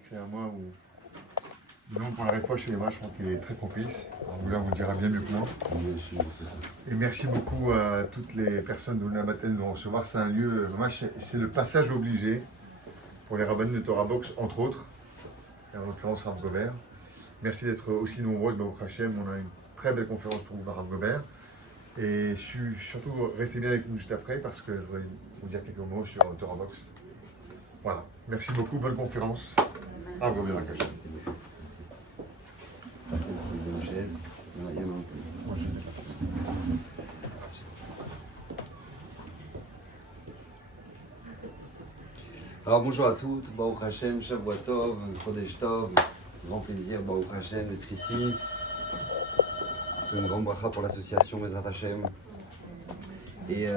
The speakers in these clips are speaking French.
que c'est un mois où, disons, pour la réfoua chez les matchs, je crois qu'il est très propice. Vous vous dira bien mieux que moi. Et merci beaucoup à toutes les personnes de l'Unabaten de nous recevoir. C'est un lieu, c'est le passage obligé pour les rabbins de Torah Box, entre autres, et en l'occurrence Rav Gobert. Merci d'être aussi nombreux, Baruch Hashem. On a une très belle conférence pour vous, Rav Gobert. Et surtout, restez bien avec nous juste après parce que je voudrais vous dire quelques mots sur Torah Box. Voilà. Merci beaucoup, bonne conférence. Rav Gobert à Hashem. Alors bonjour à toutes, Baruch Hashem, Shavua Tov, Chodesh Tov, grand plaisir, Baruch Hashem d'être ici. C'est une grande bracha pour l'association Bezrat Hashem. Et il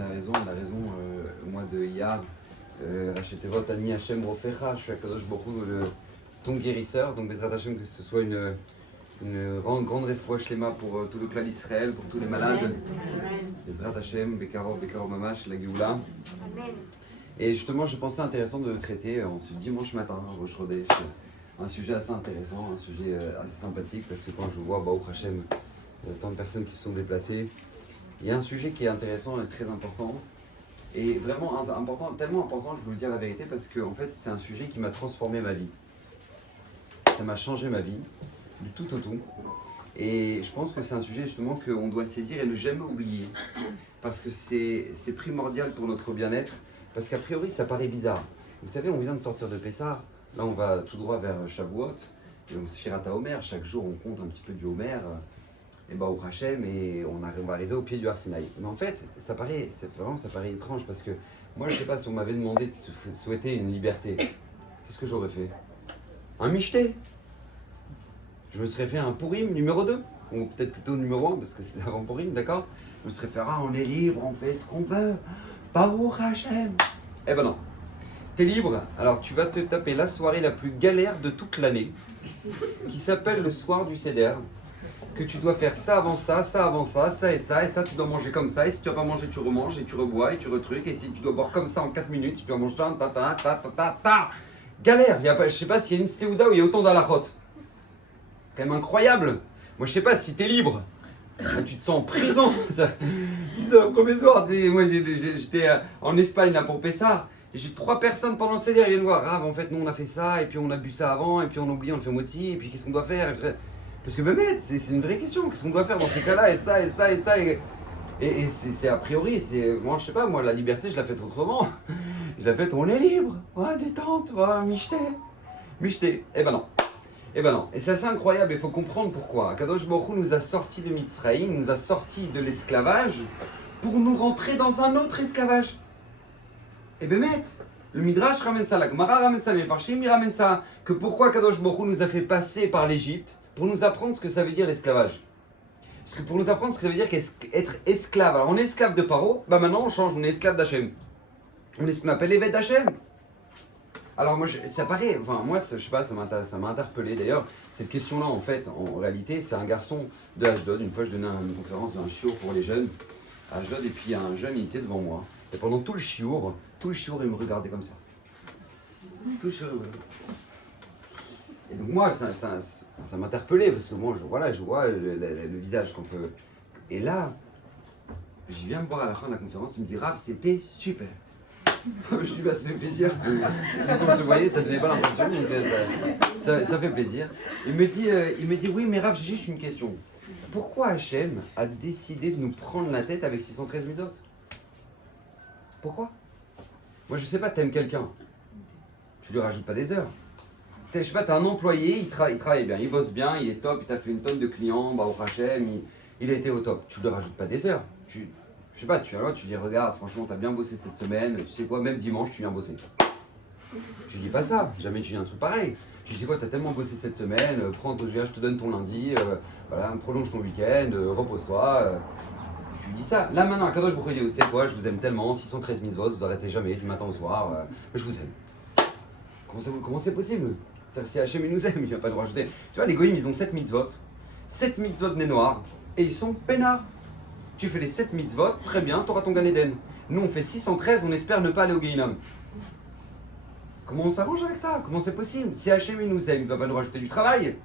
a raison, au mois de Iyar, Rachetevot Ani Hashem Rofecha, je suis à Kadosh Baruch Hu, ton guérisseur, donc Bezrat Hashem, que ce soit une grande refoua shlema pour tout le clan d'Israël, pour tous les malades. Bezrat Hashem, Bekarov Mamash, la Géoula. Et justement, je pensais intéressant de traiter en ce dimanche matin, Rosh Chodesh, un sujet assez intéressant, un sujet assez sympathique, parce que quand je vois Baruch Hashem, tant de personnes qui se sont déplacées, il y a un sujet qui est intéressant et très important. Et vraiment important, tellement important, je vais vous dire la vérité, parce que en fait, c'est un sujet qui m'a transformé ma vie. Ça m'a changé ma vie, du tout au tout. Et je pense que c'est un sujet justement qu'on doit saisir et ne jamais oublier. Parce que c'est primordial pour notre bien-être. Parce qu'a priori, ça paraît bizarre. Vous savez, on vient de sortir de Pessah. Là, on va tout droit vers Shavuot. Et on se firata Homer. Chaque jour, on compte un petit peu du Homer. Et bah, au Hachem, et on va arriver au pied du Har Sinaï. Mais en fait, ça paraît étrange. Parce que moi, je ne sais pas si on m'avait demandé de souhaiter une liberté. Qu'est-ce que j'aurais fait? Un michté. Je me serais fait un Purim numéro 2, ou peut-être plutôt numéro 1, parce que c'est avant Purim, d'accord? Je me serais fait, on est libre, on fait ce qu'on veut, Baruch Hashem. Eh ben non, t'es libre, alors tu vas te taper la soirée la plus galère de toute l'année, qui s'appelle le soir du Seder, que tu dois faire ça avant ça, ça avant ça, ça, et ça tu dois manger comme ça, et si tu vas pas manger, tu remanges, et tu rebois, et tu retruques, et si tu dois boire comme ça en 4 minutes, tu dois manger ta. Galère, je sais pas s'il y a une Séouda où il y a autant d'alachot. Quand même incroyable. Moi je sais pas si t'es libre. Tu te sens en prison. C'est le premier soir. Moi j'étais en Espagne là pour Pessah. Et j'ai 3 personnes pendant le CDR, ils viennent voir. En fait nous on a fait ça et puis on a bu ça avant et puis on oublie, on le fait moitié et puis qu'est-ce qu'on doit faire? Parce que c'est une vraie question. Qu'est-ce qu'on doit faire dans ces cas-là et ça et ça et ça et c'est a priori, moi je sais pas, moi la liberté je la fais autrement. Je la fais, on est libre. Ouais, détente, ouais, michté. Eh ben non. Et c'est assez incroyable, il faut comprendre pourquoi. Kadosh Baruch Hu nous a sortis de Mitzraïm, nous a sortis de l'esclavage pour nous rentrer dans un autre esclavage. Et le Midrash ramène ça, la Gemara ramène ça, les Farshim ramènent ça, que pourquoi Kadosh Baruch Hu nous a fait passer par l'Égypte pour nous apprendre ce que ça veut dire l'esclavage. Parce que pour nous apprendre ce que ça veut dire être esclave. Alors on est esclave de Paro, maintenant on change, on est esclave d'Hachem. On appelle Eved d'Hachem. Alors moi, ça paraît, moi je sais pas, ça m'a interpellé d'ailleurs, cette question-là en fait, en réalité, c'est un garçon de Ashdod. Une fois je donnais une conférence d'un chiour pour les jeunes à Ashdod et puis il y a un jeune, il était devant moi. Et pendant tout le chiour, il me regardait comme ça. Tout le chiour, il me regardait. Et donc moi, ça m'interpellait parce que moi, je vois le visage qu'on peut... Et là, je viens me voir à la fin de la conférence, il me dit, Rav, c'était super. Je lui dis, ça fait plaisir. Parce que quand je te voyais, ça ne donnait pas l'impression, donc ça fait plaisir. Il me dit, oui, mais Rav, j'ai juste une question. Pourquoi Hachem a décidé de nous prendre la tête avec 613 mitzvot? Pourquoi? Moi, je sais pas, t'aimes quelqu'un. Tu lui rajoutes pas des heures. Je sais pas, t'as un employé, il travaille bien, il bosse bien, il est top, il t'a fait une tonne de clients, au Hachem, il a été au top. Tu lui rajoutes pas des heures. Je sais pas, tu dis regarde, franchement t'as bien bossé cette semaine, tu sais quoi, même dimanche tu viens bosser. Tu dis pas ça, jamais tu dis un truc pareil. Tu dis quoi, t'as tellement bossé cette semaine, prends ton je te donne ton lundi, prolonge ton week-end, repose-toi. Tu dis ça. Là maintenant, à Kadosh Baruch Hu, c'est quoi, je vous aime tellement, 613 mitzvot, vous arrêtez jamais du matin au soir, je vous aime. Comment c'est possible? Si Hachem il nous aime, il va pas nous rajouter. Tu vois, les goïms ils ont 7 mitzvot de nez noir, et ils sont peinards. Tu fais les 7 mitzvot, très bien, tu auras ton Gan Eden. Nous on fait 613, on espère ne pas aller au Gehinnom. Comment on s'arrange avec ça? Comment c'est possible? Si Hachem il nous aime, il va pas nous rajouter du travail.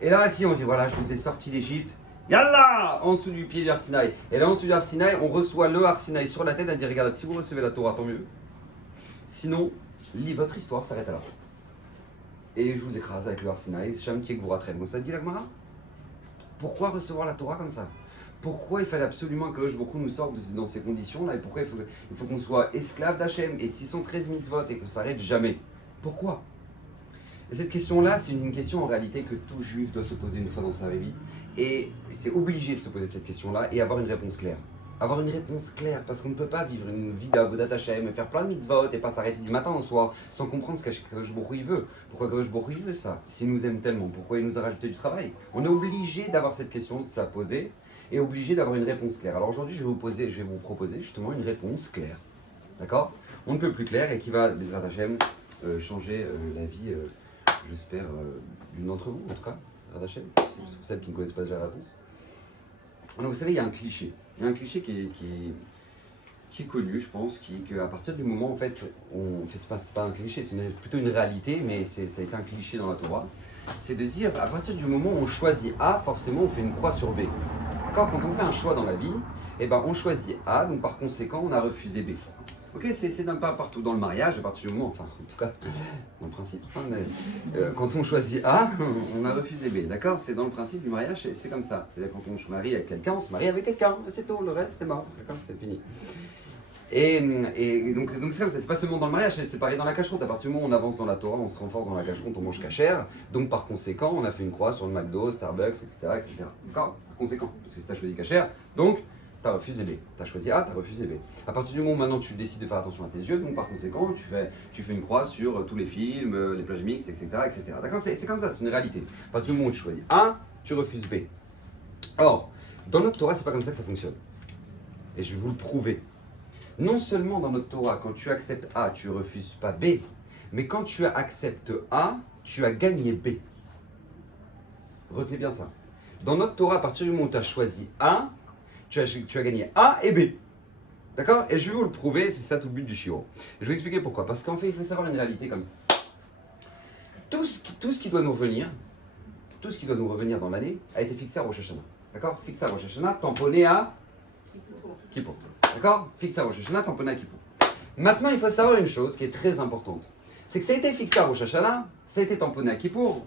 Et là, si on dit voilà, je vous ai sorti d'Égypte, Yallah, en dessous du pied du Arsinaï. Et là, en dessous du Arsinaï, on reçoit le Arsinaï sur la tête. Elle dit regarde, si vous recevez la Torah, tant mieux. Sinon, votre histoire s'arrête là. Et je vous écrase avec le Arsinaï, Sham qui est que vous ratrez. Comme ça dit la Gemara. Pourquoi recevoir la Torah comme ça? Pourquoi il fallait absolument que beaucoup nous sorte dans ces conditions-là? Et pourquoi il faut qu'on soit esclave d'Hachem et 613 mitzvot et qu'on s'arrête jamais? Pourquoi? Et cette question-là, c'est une question en réalité que tout juif doit se poser une fois dans sa vie. Et c'est obligé de se poser cette question-là et avoir une réponse claire. Avoir une réponse claire, parce qu'on ne peut pas vivre une vie d'avodat Hachem, faire plein de mitzvot et pas s'arrêter du matin au soir sans comprendre ce qu'Akadosh Baruch Hu il veut. Pourquoi Akadosh Baruch Hu il veut ça? S'il nous aime tellement, pourquoi il nous a rajouté du travail? On est obligé d'avoir cette question, de se la poser, et obligé d'avoir une réponse claire. Alors aujourd'hui, je vais vous proposer justement une réponse claire. D'accord? On ne peut plus clair et qui va, Bezrat Hachem, changer la vie, j'espère, d'une d'entre vous, en tout cas, Bezrat Hachem, pour celles qui ne connaissent pas déjà la réponse. Alors vous savez, il y a un cliché. Il y a un cliché qui est connu, je pense, qu'à partir du moment, en fait, c'est pas un cliché, c'est plutôt une réalité, mais ça a été un cliché dans la Torah, c'est de dire, à partir du moment où on choisit A, forcément, on fait une croix sur B. D'accord? Quand on fait un choix dans la vie, eh ben, on choisit A, donc par conséquent, on a refusé B. Ok, c'est pas partout dans le mariage, à partir du moment, enfin, en tout cas, dans le principe, hein, quand on choisit A, on a refusé B, d'accord? C'est dans le principe du mariage, c'est comme ça. C'est-à-dire quand on se marie avec quelqu'un, on se marie avec quelqu'un, c'est tout, le reste c'est mort, d'accord? C'est fini. Et donc c'est comme ça, c'est pas seulement dans le mariage, c'est pareil dans la cacheroute. À partir du moment où on avance dans la Torah, on se renforce dans la cacheroute, on mange cachère, donc par conséquent, on a fait une croix sur le McDo, Starbucks, etc. etc. D'accord? Par conséquent, parce que si tu as choisi cachère, donc tu as refusé B. Tu as choisi A, tu as refusé B. À partir du moment où maintenant tu décides de faire attention à tes yeux, donc par conséquent, tu fais une croix sur tous les films, les plages mixtes, etc. etc. D'accord? C'est comme ça, c'est une réalité. À partir du moment où tu choisis A, tu refuses B. Or, dans notre Torah, c'est pas comme ça que ça fonctionne. Et je vais vous le prouver. Non seulement dans notre Torah, quand tu acceptes A, tu ne refuses pas B, mais quand tu acceptes A, tu as gagné B. Retenez bien ça. Dans notre Torah, à partir du moment où tu as choisi A, tu as gagné A et B. D'accord? Et je vais vous le prouver, c'est ça tout le but du shiur. Je vais vous expliquer pourquoi. Parce qu'en fait, il faut savoir une réalité comme ça. Tout ce qui doit nous revenir, dans l'année, a été fixé à Rosh Hashanah. D'accord? Fixé à Rosh Hashanah, tamponné à Kippour. D'accord? Fixé à Rosh Hashanah, tamponné à Kippour. Maintenant, il faut savoir une chose qui est très importante. C'est que ça a été fixé à Rosh Hashanah, ça a été tamponné à Kippour,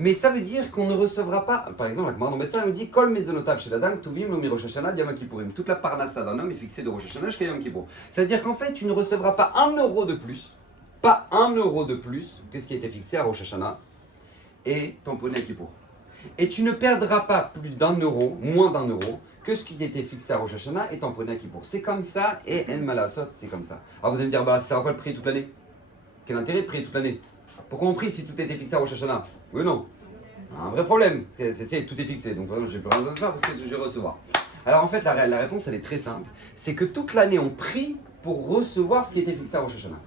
mais ça veut dire qu'on ne recevra pas, par exemple, la Gemara dans médecin, elle me dit Kol mezonotav shel adam tuvim lo mi Rosh Hashanah d'Yom Kippourim. Toute la parnassa d'un homme est fixée de Rosh Hashanah jusqu'à Yom Kippour. Ça veut dire qu'en fait, tu ne recevras pas 1 euro de plus, pas 1 euro de plus que ce qui a été fixé à Rosh Hashanah et tamponné à Kippour. Et tu ne perdras pas plus d'1 euro, moins d'1 euro, que ce qui était fixé à Rosh Hashanah et tamponné à Kippour. C'est comme ça, et El Malasot, c'est comme ça. Alors vous allez me dire, bah, ça va quoi de prier toute l'année? Quel intérêt de prier toute l'année? Pourquoi on prie si tout était fixé à Rosh Hashanah? Oui, non. Un vrai problème. Tout est fixé, donc je n'ai plus rien à faire parce que je vais recevoir. Alors en fait, la réponse, elle est très simple. C'est que toute l'année, on prie pour recevoir ce qui était fixé à Rosh Hashanah.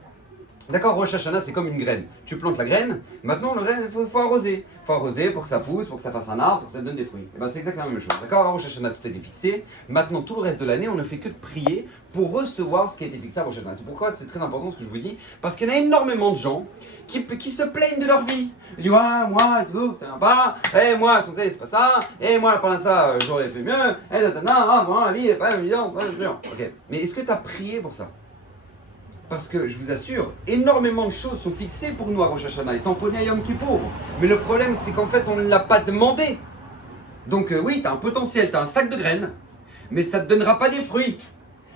D'accord, Rosh Hashanah, c'est comme une graine. Tu plantes la graine, maintenant, il faut arroser. Il faut arroser pour que ça pousse, pour que ça fasse un arbre, pour que ça donne des fruits. Et ben, c'est exactement la même chose. D'accord, à Rosh Hashanah, tout a été fixé. Maintenant, tout le reste de l'année, on ne fait que de prier pour recevoir ce qui a été fixé à Rosh Hashanah. C'est pourquoi c'est très important ce que je vous dis, parce qu'il y en a énormément de gens qui se plaignent de leur vie. Ils disent, ouais, moi, c'est vous, ça vient pas. Et moi, la santé, c'est pas ça. Et moi, pendant ça, j'aurais fait mieux. Et vraiment, la vie est pas évidente. Ok. Mais est-ce que tu as prié pour ça? Parce que je vous assure, énormément de choses sont fixées pour nous à Rosh Hashanah et tamponnées à Yom Kippour. Mais le problème, c'est qu'en fait, on ne l'a pas demandé. Donc oui, tu as un potentiel, tu as un sac de graines, mais ça ne te donnera pas des fruits.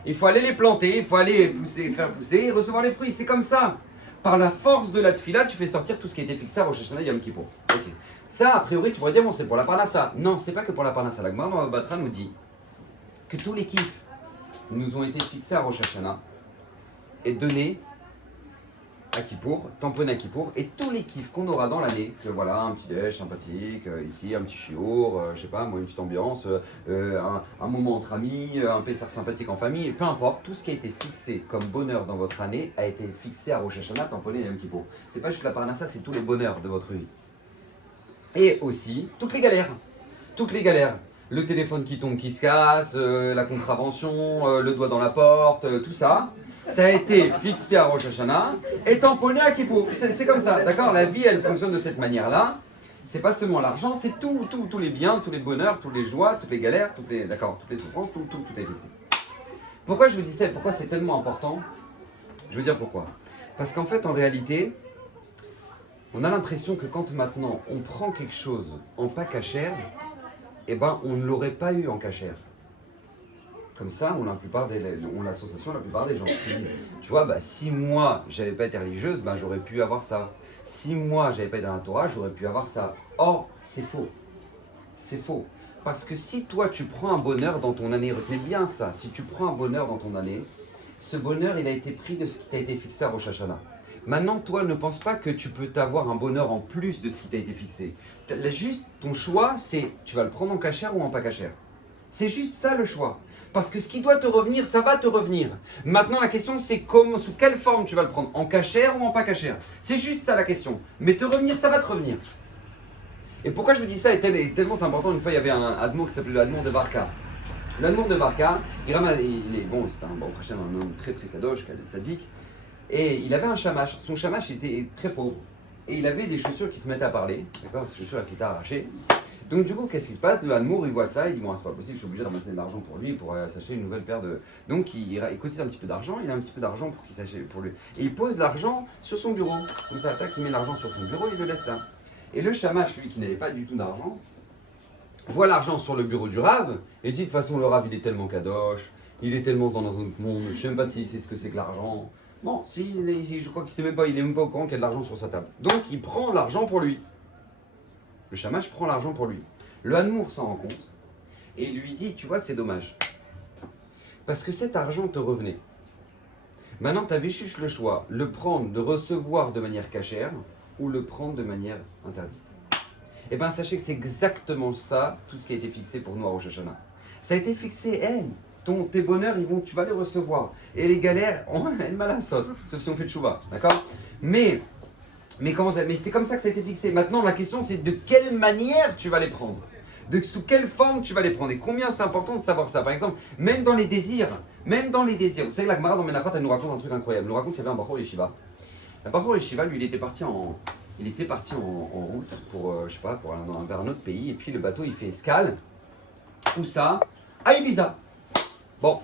Il faut aller les planter, il faut aller faire pousser et recevoir les fruits. C'est comme ça. Par la force de la tfila, tu fais sortir tout ce qui a été fixé à Rosh Hashanah et Yom Kippour. Okay. Ça, a priori, tu pourrais dire, bon, c'est pour la parnassa. Non, c'est pas que pour la parnassa. La Gemara dans Batra nous dit que tous les kiffs nous ont été fixés à Rosh Hashanah et donné à Kippour, tamponné à Kippour, et tous les kiffs qu'on aura dans l'année, que voilà, un petit déj sympathique, ici un petit chiour, je sais pas, moi une petite ambiance, un moment entre amis, un pessar sympathique en famille, peu importe, tout ce qui a été fixé comme bonheur dans votre année a été fixé à Rosh Hashanah, tamponné à Yom Kippour. C'est pas juste la parnassa, c'est tous les bonheurs de votre vie. Et aussi, toutes les galères. Toutes les galères. le téléphone qui tombe, qui se casse, la contravention, le doigt dans la porte, tout ça, ça a été fixé à Rosh Hashanah et tamponné à Kippour. C'est comme ça, d'accord? La vie, elle fonctionne de cette manière-là. C'est pas seulement l'argent, c'est tous les biens, tous les bonheurs, toutes les joies, toutes les galères, toutes les souffrances, tout est fixé. Pourquoi je vous dis ça? Pourquoi c'est tellement important? Je veux dire pourquoi. Parce qu'en fait, en réalité, on a l'impression que quand maintenant on prend quelque chose en pas cachère, eh ben on ne l'aurait pas eu en cachère. Comme ça, on a l'association, la plupart des gens qui disent, tu vois, bah, si moi j'avais pas été religieuse, bah, j'aurais pu avoir ça. Si moi j'avais pas été dans la Torah, j'aurais pu avoir ça. Or, c'est faux. C'est faux. Parce que si toi tu prends un bonheur dans ton année, retenez bien ça, si tu prends un bonheur dans ton année, ce bonheur il a été pris de ce qui t'a été fixé à Rosh Hashanah. Maintenant, toi ne pense pas que tu peux t'avoir un bonheur en plus de ce qui t'a été fixé. Juste ton choix, c'est tu vas le prendre en cachère ou en pas cachère. C'est juste ça le choix. Parce que ce qui doit te revenir, ça va te revenir. Maintenant, la question, c'est sous quelle forme tu vas le prendre, en cachère ou en pas cachère. C'est juste ça la question. Mais te revenir, ça va te revenir. Et pourquoi je vous dis ça et tellement c'est important, une fois il y avait un admour qui s'appelait le admour de Barca. L'admour de Barca, c'était un bon prochain, un homme très très kadosh, sadique. Et il avait un shamash. Son shamash était très pauvre. Et il avait des chaussures qui se mettaient à parler. D'accord, ces chaussures elles s'étaient arrachées. Donc du coup, qu'est-ce qui se passe? Le Admour, il voit ça, il dit bon, c'est pas possible, je suis obligé de ramasser de l'argent pour lui, pour s'acheter une nouvelle paire de... Donc il cotise un petit peu d'argent, il a un petit peu d'argent pour qu'il s'achète pour lui. Et il pose l'argent sur son bureau. Comme ça, tac, il met l'argent sur son bureau, il le laisse là. Et le shamash, lui, qui n'avait pas du tout d'argent, voit l'argent sur le bureau du Rav, et dit de toute façon, le Rav, il est tellement kadosh, il est tellement dans un autre monde, je sais même pas s'il sait ce que c'est que l'argent. Bon, je crois qu'il est même pas au courant qu'il y a de l'argent sur sa table. Donc il prend l'argent pour lui. Le shamash prend l'argent pour lui. Le Hanmour s'en rend compte et lui dit, tu vois, c'est dommage. Parce que cet argent te revenait. Maintenant, tu avais juste le choix, le prendre, de recevoir de manière cachère ou le prendre de manière interdite. Eh bien, sachez que c'est exactement ça, tout ce qui a été fixé pour nous à Rosh Hashanah. Ça a été fixé, tes bonheurs, tu vas les recevoir. Et les galères, elles malassotent, sauf si on fait le chouva, d'accord? Mais c'est comme ça que ça a été fixé. Maintenant, la question, c'est de quelle manière tu vas les prendre. Sous quelle forme tu vas les prendre. Et combien c'est important de savoir ça. Par exemple, même dans les désirs. Vous savez, la Gemara dans Menachot, elle nous raconte un truc incroyable. Elle nous raconte qu'il y avait un Bachor Yeshiva. Un Bachor Yeshiva, lui, il était parti en route pour, pour aller vers un autre pays. Et puis le bateau, il fait escale. Où ça? À Ibiza. Bon.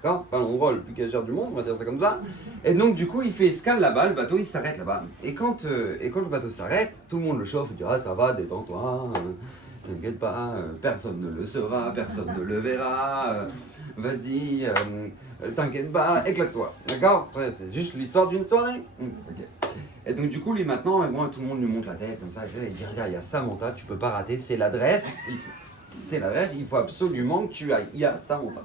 D'accord, pas l'endroit le plus gagère du monde, on va dire ça comme ça. Et donc du coup il fait escale là-bas, le bateau il s'arrête là-bas. Et quand le bateau s'arrête, tout le monde le chauffe, il dit ah ça va, détends-toi, t'inquiète pas, personne ne le saura, personne ne le verra, vas-y, t'inquiète pas, éclate-toi. D'accord? C'est juste l'histoire d'une soirée. Okay. Et donc du coup lui maintenant, tout le monde lui monte la tête comme ça, il dit regarde, il y a Samantha, tu peux pas rater, c'est l'adresse, il faut absolument que tu ailles, il y a Samantha.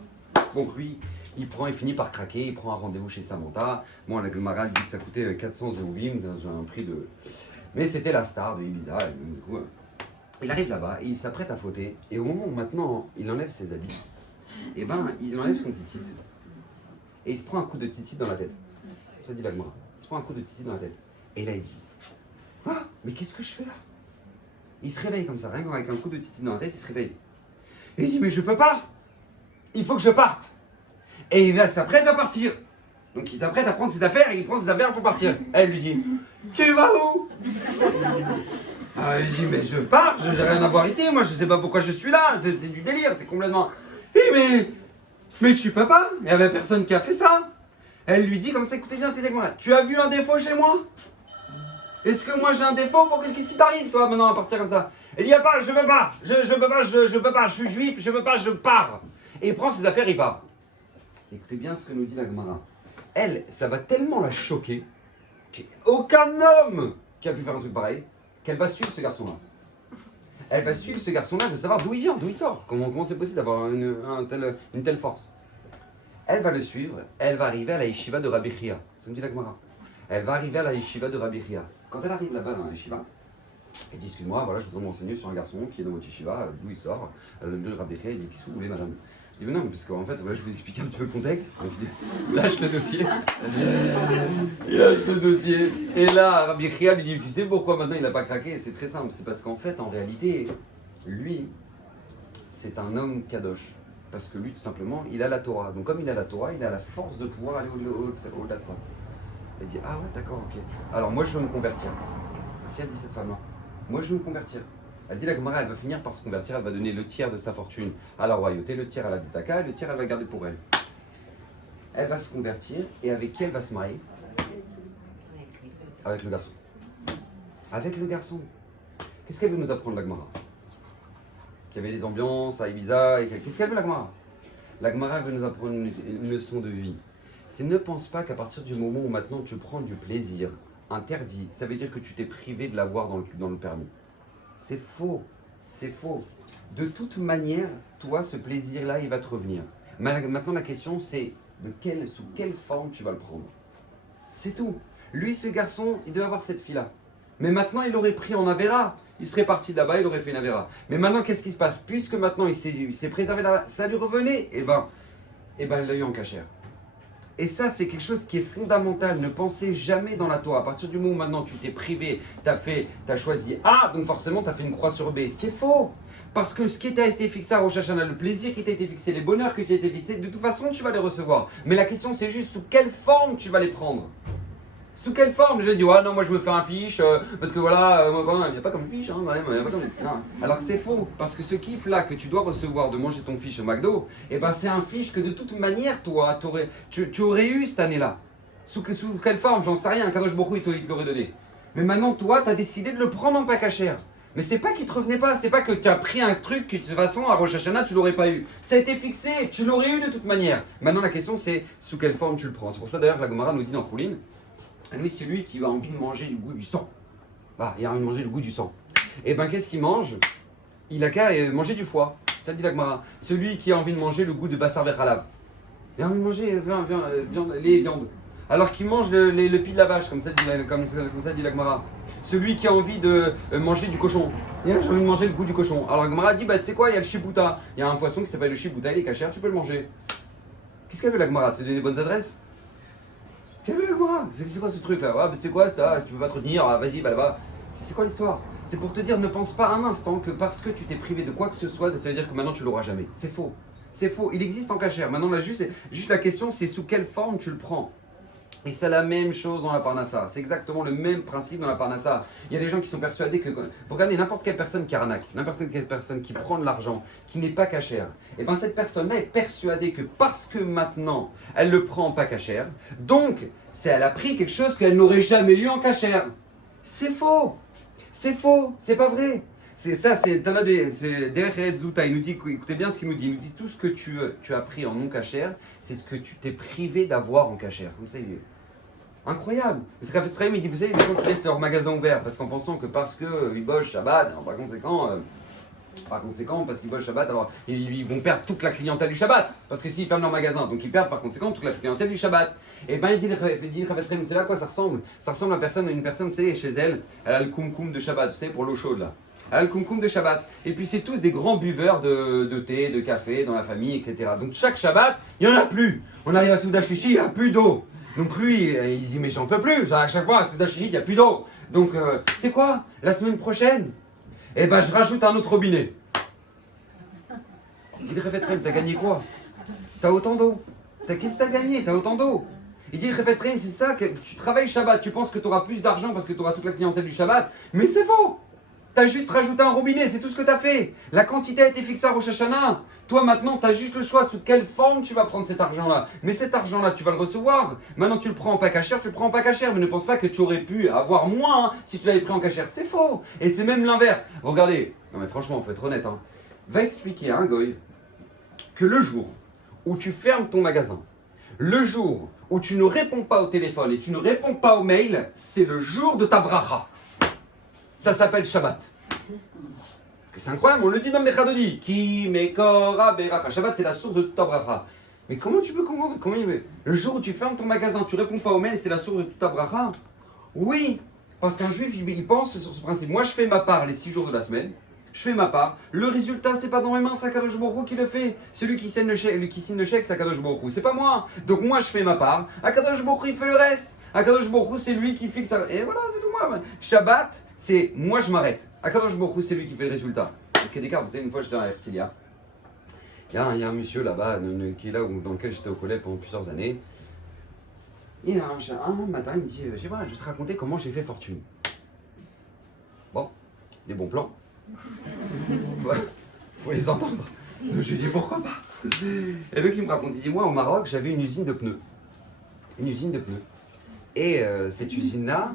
Donc lui, il finit par craquer, il prend un rendez-vous chez Samantha. Bon, la Gemara dit que ça coûtait 400 zéouvim, dans un prix de... Mais c'était la star de Ibiza, et donc, du coup, il arrive là-bas, et il s'apprête à fauter, et au moment où maintenant, il enlève ses habits, et ben, il enlève son tzitzit, et il se prend un coup de tzitzit dans la tête. Ça dit la Gemara. Il se prend un coup de tzitzit dans la tête. Et là, il dit, ah, mais qu'est-ce que je fais là? Il se réveille comme ça, rien qu'avec un coup de tzitzit dans la tête, il se réveille. Et il dit, mais je peux pas! Il faut que je parte. Et il s'apprête à partir. Donc il s'apprête à prendre ses affaires et il prend ses affaires pour partir. Elle lui dit, tu vas où? Il dit, mais je pars, je n'ai rien à voir ici, moi je sais pas pourquoi je suis là, c'est du délire, c'est complètement... Mais tu peux pas, il n'y avait personne qui a fait ça. Elle lui dit comme ça, écoutez bien ce que c'est que moi. Tu as vu un défaut chez moi? Est-ce que moi j'ai un défaut? Qu'est-ce qui t'arrive toi maintenant à partir comme ça? Elle dit, je peux pas, je peux pas, je suis juif, je peux pas, je pars. Et il prend ses affaires, il part. Écoutez bien ce que nous dit la Gemara. Elle, ça va tellement la choquer qu'aucun homme qui a pu faire un truc pareil, qu'elle va suivre ce garçon-là. Elle va suivre ce garçon-là, de savoir d'où il vient, d'où il sort. Comment c'est possible d'avoir une telle force. Elle va le suivre, elle va arriver à la yeshiva de Rabbi Chia. Ça nous dit la Gemara. Elle va arriver à la yeshiva de Rabbi Chia. Quand elle arrive là-bas dans la yeshiva, elle dit, excuse-moi, voilà, je voudrais m'enseigner sur un garçon qui est dans votre yeshiva, d'où il sort. Le Rabbi Chia, il dit, qu'est-ce que vous voulez, madame? Il dit, mais non, parce qu'en fait, voilà, je vous explique un petit peu le contexte. Donc il lâche le dossier. Il lâche le dossier. Et là, Rabbi Chia lui dit, tu sais pourquoi maintenant il n'a pas craqué? C'est très simple, c'est parce qu'en fait, en réalité, lui, c'est un homme kadosh. Parce que lui, tout simplement, il a la Torah. Donc comme il a la Torah, il a la force de pouvoir aller au-delà de ça. Elle dit, ah ouais, d'accord, ok. Alors moi, je veux me convertir. Si elle dit cette femme-là, moi, je veux me convertir. Elle dit, la Gemara, elle va finir par se convertir, elle va donner le tiers de sa fortune à la royauté, le tiers à la tzedaka, et le tiers, elle va garder pour elle. Elle va se convertir, et avec qui elle va se marier? Avec le garçon. Avec le garçon. Qu'est-ce qu'elle veut nous apprendre, la Gemara? Qu'il y avait des ambiances à Ibiza, et qu'est-ce qu'elle veut, la Gemara? La Gemara veut nous apprendre une leçon de vie. C'est ne pense pas qu'à partir du moment où maintenant tu prends du plaisir interdit, ça veut dire que tu t'es privé de l'avoir dans le permis. C'est faux, c'est faux. De toute manière, toi, ce plaisir-là, il va te revenir. Maintenant, la question, c'est sous quelle forme tu vas le prendre. C'est tout. Lui, ce garçon, il devait avoir cette fille-là. Mais maintenant, il l'aurait pris en Avera. Il serait parti de là-bas, il aurait fait une Avera. Mais maintenant, qu'est-ce qui se passe? Puisque maintenant, il s'est préservé là-bas, ça lui revenait, et ben, il l'a eu en cachère. Et ça, c'est quelque chose qui est fondamental. Ne pensez jamais dans la Torah. À partir du moment où maintenant tu t'es privé, t'as choisi A, donc forcément tu as fait une croix sur B. C'est faux. Parce que ce qui t'a été fixé à Rosh Hashanah, le plaisir qui t'a été fixé, les bonheurs qui t'ont été fixés, de toute façon tu vas les recevoir. Mais la question c'est juste sous quelle forme tu vas les prendre. Sous quelle forme? J'ai dit, ouais, non, moi je me fais un fiche, parce que voilà, il n'y a pas comme fiche, hein, il n'y a pas comme... Non. Alors que c'est faux, parce que ce kiff-là que tu dois recevoir de manger ton fiche au McDo, eh ben c'est un fiche que de toute manière, toi, tu aurais eu cette année-là. Sous quelle forme? J'en sais rien, Kadosh Baruch Hu, il te l'aurait donné. Mais maintenant, toi, tu as décidé de le prendre en pas cachère. Mais c'est pas qu'il te revenait pas, c'est pas que tu as pris un truc que de toute façon à Rosh Hashanah tu l'aurais pas eu. Ça a été fixé, tu l'aurais eu de toute manière. Maintenant la question c'est sous quelle forme tu le prends. C'est pour ça d'ailleurs que la Gemara nous dit dans Choulin, lui c'est lui qui a envie de manger du goût du sang. Bah, il a envie de manger le goût du sang. Et ben qu'est-ce qu'il mange? Il a qu'à manger du foie. Ça dit la Gemara. Celui qui a envie de manger le goût de bassar vechalav. Il a envie de manger les viandes. Alors qu'il mange le pied de la vache, comme ça dit la Gemara. Celui qui a envie de manger du cochon. Il a envie de manger le goût du cochon. Alors la Gemara dit, bah tu sais quoi, il y a le shibuta. Il y a un poisson qui s'appelle le shibuta, il est cachère, tu peux le manger. Qu'est-ce qu'elle veut la Gemara? Te donner les bonnes adresses? Qu'est-ce qu'elle veut la Gemara? C'est quoi ce truc là? Ah, bah, tu sais quoi, si tu peux pas te retenir, vas-y, va là-bas. C'est quoi l'histoire? C'est pour te dire, ne pense pas un instant que parce que tu t'es privé de quoi que ce soit, ça veut dire que maintenant tu l'auras jamais. C'est faux. C'est faux. Il existe en cachère. Maintenant, là, juste la question, c'est sous quelle forme tu le prends. Et c'est la même chose dans la Parnassa. C'est exactement le même principe dans la Parnassa. Il y a des gens qui sont persuadés que... Vous regardez n'importe quelle personne qui arnaque, n'importe quelle personne qui prend de l'argent, qui n'est pas cachère, et bien cette personne-là est persuadée que parce que maintenant, elle le prend pas cachère, donc elle a pris quelque chose qu'elle n'aurait jamais eu en cachère. C'est faux. C'est faux. C'est pas vrai. C'est ça, c'est Derech Zouta. Il nous dit, écoutez bien ce qu'il nous dit. Il nous dit tout ce que tu as pris en non cachère, c'est ce que tu t'es privé d'avoir en cachère. Comme ça, il est incroyable. Parce qu'à Fesraïm, il dit, vous savez, les gens qui laissent leur magasin ouvert parce qu'en pensant que parce qu'ils bossent Shabbat, alors, par conséquent, parce qu'ils bossent Shabbat, alors ils vont perdre toute la clientèle du Shabbat. Parce que s'ils ferment leur magasin, donc ils perdent par conséquent toute la clientèle du Shabbat. Et bien il dit vous savez à quoi ça ressemble? Ça ressemble à une personne, vous savez, chez elle, elle a le koum de Shabbat, vous savez, pour l'eau chaude là. Elle a le koum de Shabbat. Et puis c'est tous des grands buveurs de thé, de café dans la famille, etc. Donc chaque Shabbat, il n'y en a plus. On arrive à Souda Shlishi, il n'y a plus d'eau. Donc lui, il dit, mais j'en peux plus. À chaque fois, à Souda Shlishi, il n'y a plus d'eau. Donc, tu sais quoi? La semaine prochaine, eh ben, je rajoute un autre robinet. Il dit, Refetzreim, t'as gagné quoi? T'as autant d'eau. Qu'est-ce que t'as gagné? T'as autant d'eau. Il dit, Refetzreim, c'est ça, que tu travailles Shabbat, tu penses que tu auras plus d'argent parce que tu auras toute la clientèle du Shabbat. Mais c'est faux. T'as juste rajouté un robinet, c'est tout ce que t'as fait. La quantité a été fixée à Rosh Hashanah. Toi maintenant, t'as juste le choix sous quelle forme tu vas prendre cet argent-là. Mais cet argent-là, tu vas le recevoir. Maintenant, tu le prends en pas cachère, tu le prends en pas cachère. Mais ne pense pas que tu aurais pu avoir moins si tu l'avais pris en cachère. C'est faux. Et c'est même l'inverse. Regardez, non mais franchement, faut être honnête. Va expliquer à un goy que le jour où tu fermes ton magasin, le jour où tu ne réponds pas au téléphone et tu ne réponds pas au mail, c'est le jour de ta bracha. Ça s'appelle Shabbat. C'est incroyable, on le dit dans le Mechadodi. Ki mekora beracha. Shabbat, c'est la source de toute ta bracha. Mais comment tu peux comprendre? Le jour où tu fermes ton magasin, tu réponds pas au mail, c'est la source de toute ta bracha? Oui, parce qu'un juif, il pense sur ce principe. Moi, je fais ma part les 6 jours de la semaine. Je fais ma part. Le résultat, c'est pas dans mes mains, c'est Akadosh Baruch Hu qui le fait. Celui qui signe le chèque, c'est Akadosh Baruch Hu. C'est pas moi. Donc moi, je fais ma part. Akadosh Baruch Hu, il fait le reste. Akadosh Baruch Hu, c'est lui qui fixe. Et voilà, c'est tout moi. Shabbat, c'est moi, je m'arrête. Akadosh Baruch Hu, c'est lui qui fait le résultat. Ok, d'accord, vous savez, une fois, j'étais à Herzliya. Il y a un monsieur là-bas qui est là dans lequel j'étais au collège pendant plusieurs années. Et un matin, il me dit, je sais pas, je vais te raconter comment j'ai fait fortune. Bon, des bons plans. Faut les entendre. Donc je lui dis pourquoi pas. Et donc il me raconte, il dit moi au Maroc j'avais une usine de pneus. Une usine de pneus. Et cette usine-là,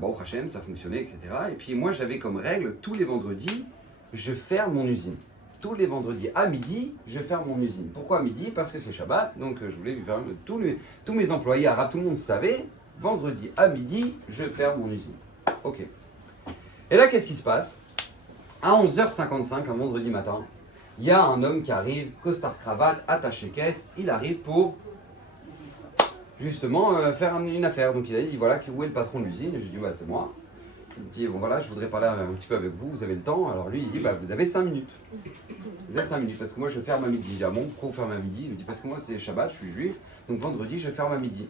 bon Hachem, ça fonctionnait, etc. Et puis moi j'avais comme règle, tous les vendredis, je ferme mon usine. Tous les vendredis à midi, je ferme mon usine. Pourquoi à midi? Parce que c'est Shabbat, donc je voulais lui faire tous mes employés arabes, tout le monde savait, vendredi à midi, je ferme mon usine. Ok. Et là qu'est-ce qui se passe? À 11h55, un vendredi matin, il y a un homme qui arrive, costard cravate, attaché caisse, il arrive pour justement faire une affaire. Donc il a dit voilà, où est le patron de l'usine? Et je lui dis bah c'est moi. Il dit bon voilà, je voudrais parler un petit peu avec vous, vous avez le temps? Alors lui il dit bah vous avez 5 minutes. Vous avez 5 minutes parce que moi je ferme à midi. Il dit ah bon, pourquoi vous fermez à midi? Il me dit parce que moi c'est Shabbat, je suis juif, donc vendredi je ferme à midi.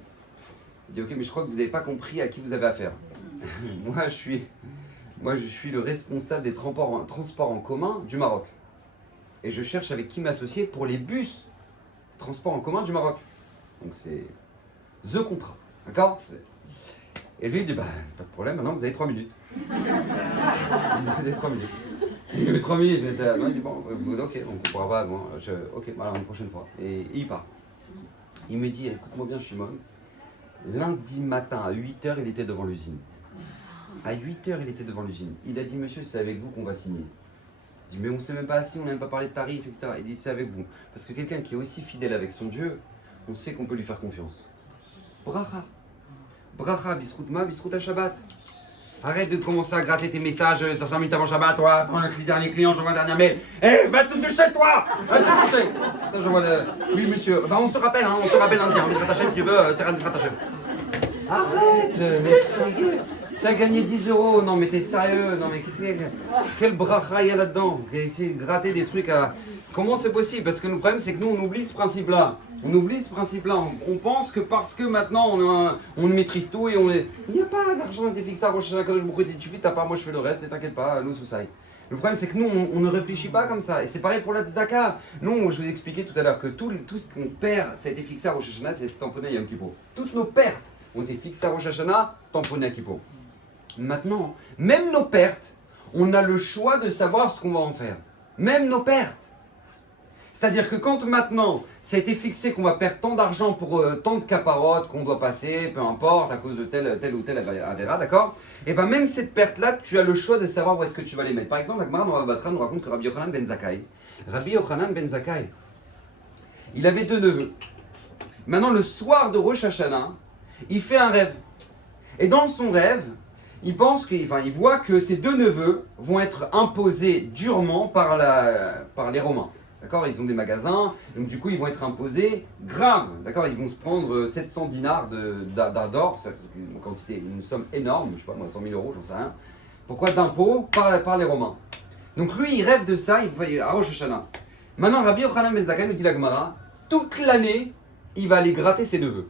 Il dit ok mais je crois que vous n'avez pas compris à qui vous avez affaire. moi je suis le responsable des transports en commun du Maroc. Et je cherche avec qui m'associer pour les bus transports en commun du Maroc. Donc c'est the contrat, d'accord? Et lui il dit bah pas de problème, maintenant vous avez 3 minutes. Vous avez 3 minutes. Il avait 3 minutes, mais ça, non, il dit bon, ok, donc on pourra pas, bon, ok, voilà, une prochaine fois. Et il part. Il me dit écoute-moi bien Shimon, lundi matin à 8h il était devant l'usine. À 8h il était devant l'usine. Il a dit monsieur c'est avec vous qu'on va signer. Il dit mais on ne s'est même pas assis, on n'a même pas parlé de tarifs, etc. Il dit c'est avec vous. Parce que quelqu'un qui est aussi fidèle avec son Dieu, on sait qu'on peut lui faire confiance. Bracha. Bracha, bisroutma, bisrout Shabbat. Arrête de commencer à gratter tes messages dans 5 minutes avant Shabbat, toi. Attends, le dernier client, j'envoie un dernier mail. Va te doucher, toi. Va te doucher. Attends, j'envoie le... Oui, monsieur. Bah, on se rappelle lundi. On va tu veux, c'est rien de Ratachem. Arrête, mais... Tu as gagné 10 €, non mais t'es sérieux, non mais qu'est-ce que... Quel bracha il y a là-dedans? Essayer de gratter des trucs à... Comment c'est possible? Parce que le problème c'est que nous on oublie ce principe-là. On pense que parce que maintenant on maîtrise tout et on est... Il n'y a pas d'argent qui est fixé à Rosh Hashanah, tu fais ta part, moi je fais le reste et t'inquiète pas, nous sous ça. Le problème c'est que nous on ne réfléchit pas comme ça. Et c'est pareil pour la tzedaka. Nous, je vous expliquais tout à l'heure que tout ce qu'on perd, ça a été fixé à Rosh Hashanah, c'est tamponné à Yom Kippour. Toutes nos pertes ont été fixées à Rosh Hashanah, tamponnées à Kippour. Maintenant, même nos pertes, on a le choix de savoir ce qu'on va en faire. Même nos pertes. C'est-à-dire que quand maintenant, ça a été fixé qu'on va perdre tant d'argent pour tant de caparotes qu'on doit passer, peu importe, à cause de telle ou telle avéra, d'accord? Et bien même cette perte-là, tu as le choix de savoir où est-ce que tu vas les mettre. Par exemple, la Gemara dans Bava Batra nous raconte que Rabbi Yochanan ben Zakkai, il avait 2 neveux. Maintenant, le soir de Rosh Hashanah, il fait un rêve. Et dans son rêve, il voit que ses 2 neveux vont être imposés durement par les Romains. D'accord? Ils ont des magasins, donc du coup ils vont être imposés grave. D'accord? Ils vont se prendre 700 dinars d'or, c'est une quantité, une somme énorme, je sais pas moi, 100 000 €, j'en sais rien. Pourquoi? D'impôts par les Romains. Donc lui il rêve de ça, il va à Rosh Hashanah. Maintenant Rabbi Yochanan ben Zakkai nous dit la Gemara, toute l'année il va aller gratter ses neveux.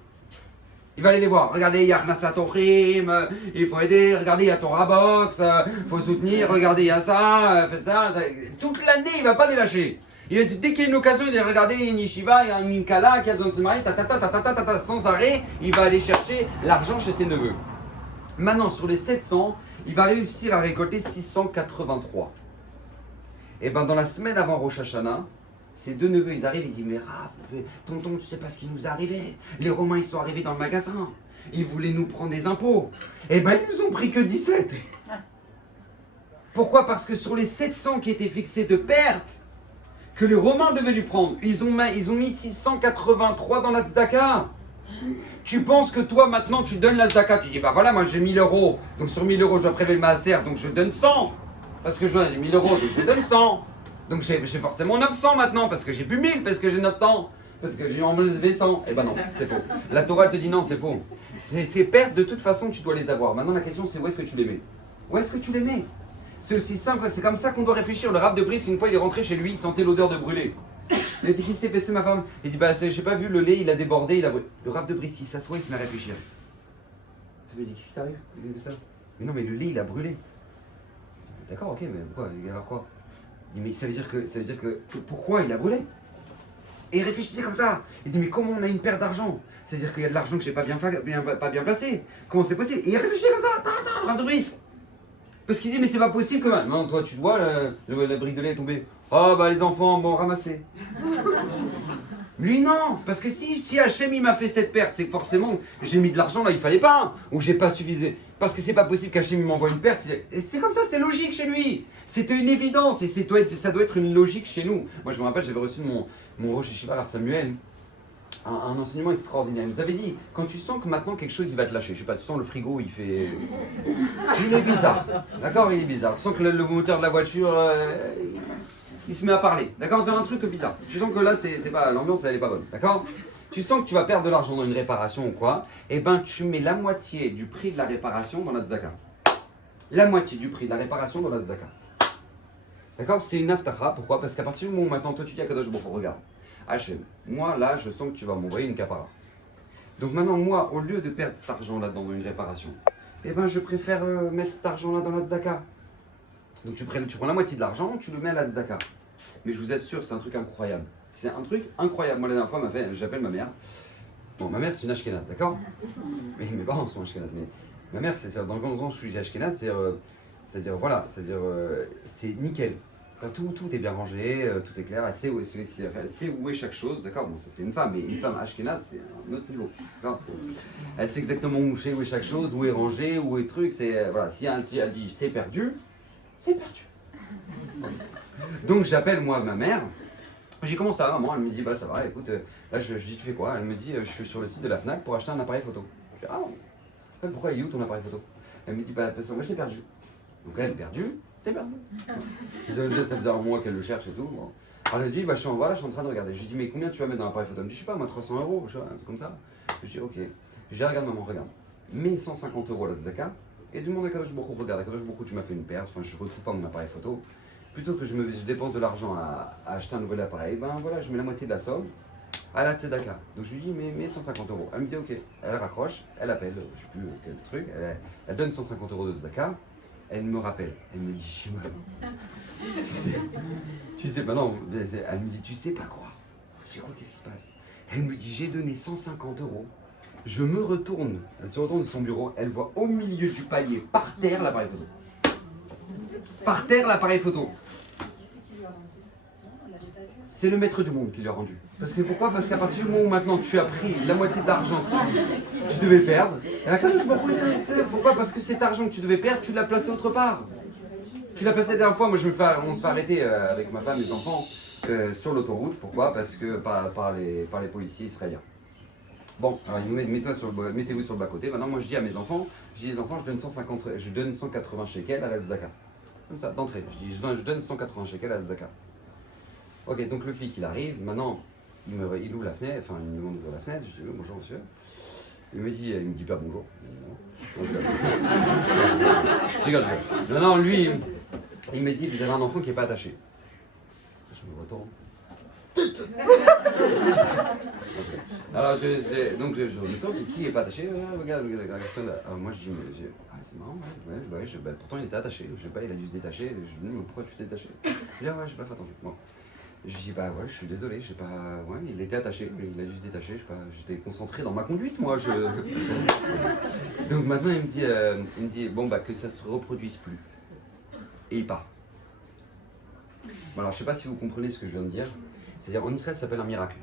Il va aller les voir. Regardez, il y a Khnasat Ochim, il faut aider. Regardez, il y a Torah Box, il faut soutenir. Regardez, il y a ça, faites ça. Toute l'année, il ne va pas les lâcher. Dès qu'il y a une occasion, il va regarder une yeshiva, il y a une kala qui a besoin de se marier, sans arrêt, il va aller chercher l'argent chez ses neveux. Maintenant, sur les 700, il va réussir à récolter 683. Et bien, dans la semaine avant Rosh Hashanah, ses 2 neveux, ils arrivent, ils disent mais Rav, tonton, tu sais pas ce qui nous est arrivé. Les Romains, ils sont arrivés dans le magasin. Ils voulaient nous prendre des impôts. Et ben, ils nous ont pris que 17. Pourquoi? Parce que sur les 700 qui étaient fixés de pertes, que les Romains devaient lui prendre, ils ont mis 683 dans la tzedaka. Tu penses que toi, maintenant, tu donnes la tzedaka. Tu dis, bah voilà, moi j'ai 1000 €. Donc sur 1000 €, je dois prélever le maaser, donc je donne 100. Parce que j'ai 1000 €, donc je donne 100. Donc j'ai forcément 900 maintenant, parce que j'ai plus 1000, parce que j'ai 900, parce que j'ai enlevé 100. Eh ben non, c'est faux. La Torah elle te dit non, c'est faux. Ces pertes, de toute façon, tu dois les avoir. Maintenant la question c'est où est-ce que tu les mets? Où est-ce que tu les mets? C'est aussi simple, c'est comme ça qu'on doit réfléchir. Le Rav de Brisk, une fois il est rentré chez lui, il sentait l'odeur de brûlé. Il a dit, qui s'est passé ma femme? Il dit, bah j'ai pas vu, le lait il a débordé, il a brûlé. Le Rav de Brisk, il s'assoit, il se met à réfléchir. Ça lui dit, qu'est-ce qui t'arrive? Mais non, mais le lait il a brûlé. D'accord, ok, mais pourquoi? Alors quoi? Mais ça veut dire que pourquoi il a brûlé? Et il réfléchissait comme ça. Il dit, mais comment on a une perte d'argent? C'est-à-dire qu'il y a de l'argent que je n'ai pas bien placé. Comment c'est possible? Et il réfléchissait comme ça, bras de brise. Parce qu'il dit, mais c'est pas possible que... Non, toi, tu vois, la brique de lait est tombée. Oh, bah les enfants, bon, ramassez. Lui, non. Parce que si Hachem, il m'a fait cette perte, c'est que forcément, j'ai mis de l'argent là, il fallait pas. Ou j'ai pas suffisamment... Parce que c'est pas possible qu'Hachem m'envoie une perte. C'est comme ça, c'est logique chez lui. C'était une évidence et ça doit être une logique chez nous. Moi, je me rappelle, j'avais reçu mon Rosh Yeshiva, Rav Samuel, un enseignement extraordinaire. Il nous avait dit, quand tu sens que maintenant quelque chose, il va te lâcher. Je sais pas, tu sens le frigo, il fait... Il est bizarre. D'accord, il est bizarre. Tu sens que le moteur de la voiture, il se met à parler. D'accord, c'est un truc bizarre. Tu sens que là, c'est pas... l'ambiance, elle est pas bonne. D'accord? Tu sens que tu vas perdre de l'argent dans une réparation ou quoi, et ben tu mets la moitié du prix de la réparation dans la tzaka. La moitié du prix de la réparation dans la tzaka. D'accord? C'est une aftacha. Pourquoi? Parce qu'à partir du moment où maintenant toi tu dis à Kadosh Baruch Hu, regarde, Hachem, moi là je sens que tu vas m'envoyer une kapara. Donc maintenant moi, au lieu de perdre cet argent là dans une réparation, eh ben je préfère mettre cet argent là dans la tzaka. Donc tu prends la moitié de l'argent, tu le mets à la tzaka. Mais je vous assure, c'est un truc incroyable. C'est un truc incroyable. Moi, la dernière fois, j'appelle ma mère. Bon, ma mère, c'est une Ashkénaze, d'accord? Mais mes parents sont Ashkénazes. Mais ma mère, c'est dans le grand sens où je suis Ashkénaze, c'est-à-dire, voilà, c'est nickel. Enfin, tout est bien rangé, tout est clair. Elle sait où est chaque chose, d'accord? Bon, ça, c'est une femme, mais une femme Ashkénaze, c'est un autre niveau. Elle sait exactement où est chaque chose, où est rangé, où est truc. Voilà, si elle dit c'est perdu, c'est perdu. Donc, j'appelle moi ma mère. J'ai commencé à maman, elle me dit bah ça va, écoute, là je dis tu fais quoi? Elle me dit je suis sur le site de la Fnac pour acheter un appareil photo. Je dis ah bon, pourquoi il est où ton appareil photo? Elle me dit bah parce que moi je l'ai perdu. Donc elle est perdue, t'es perdu. Ça faisait un mois qu'elle le cherche et tout. Bon. Alors elle me dit bah je suis en train de regarder. Je lui dis mais combien tu vas mettre dans l'appareil photo? Elle me dit je sais pas moi 300 €, un truc comme ça. Je dis ok. Je dis regarde maman, regarde. Mets 150 € à la tzaka et demande à Kadosh Baruch Hu, regarde, à Kadosh Baruch Hu tu m'as fait une perte, enfin je retrouve pas mon appareil photo. Plutôt que je dépense de l'argent à acheter un nouvel appareil, ben voilà, je mets la moitié de la somme à la tzedaka. Donc je lui dis, mais 150 €. Elle me dit, ok. Elle raccroche, elle appelle, je sais plus quel truc, elle donne 150 € de tzedaka, elle me rappelle, elle me dit, Shimon, tu sais, bah non, elle me dit, tu sais pas quoi? Je dis, quoi, qu'est-ce qui se passe? Elle me dit, j'ai donné 150 €. Je me retourne, elle se retourne de son bureau, elle voit au milieu du palier, par terre, l'appareil photo. Par terre, l'appareil photo. C'est le maître du monde qui lui a rendu. Parce que pourquoi? Parce qu'à partir du moment où maintenant tu as pris la moitié de l'argent que tu devais perdre, pourquoi? Parce que cet argent que tu devais perdre, tu l'as placé autre part. Tu l'as placé la dernière fois, moi on se fait arrêter avec ma femme et les enfants sur l'autoroute. Pourquoi? Parce que par les policiers israéliens. Bon, alors ils nous mettez-vous sur le bas-côté. Maintenant moi je dis à mes enfants, les enfants, je donne 180 shekels à la tzedaka. Comme ça, d'entrée. Je donne 180 shekels à la tzedaka. Ok, donc le flic il arrive, maintenant il ouvre la fenêtre, enfin il me demande d'ouvrir la fenêtre, je dis oui, bonjour monsieur. Il me dit pas bonjour. Je rigole. Non, lui, il me dit vous avez un enfant qui n'est pas attaché. Je me retourne. Alors donc je me retourne, qui n'est pas attaché? Regarde, alors moi je dis c'est marrant, pourtant il était attaché, je sais pas, il a dû se détacher. Je lui dis mais pourquoi tu t'es détaché? Il dit ouais, j'ai pas fait attention. Bon. Je dis bah ouais, je suis désolé, je sais pas, ouais, il était attaché, il a dû se détacher, je sais pas, j'étais concentré dans ma conduite moi. Donc maintenant il me dit bon bah que ça se reproduise plus. Et il part. Bon, alors je sais pas si vous comprenez ce que je viens de dire. C'est-à-dire en Israël ça s'appelle un miracle.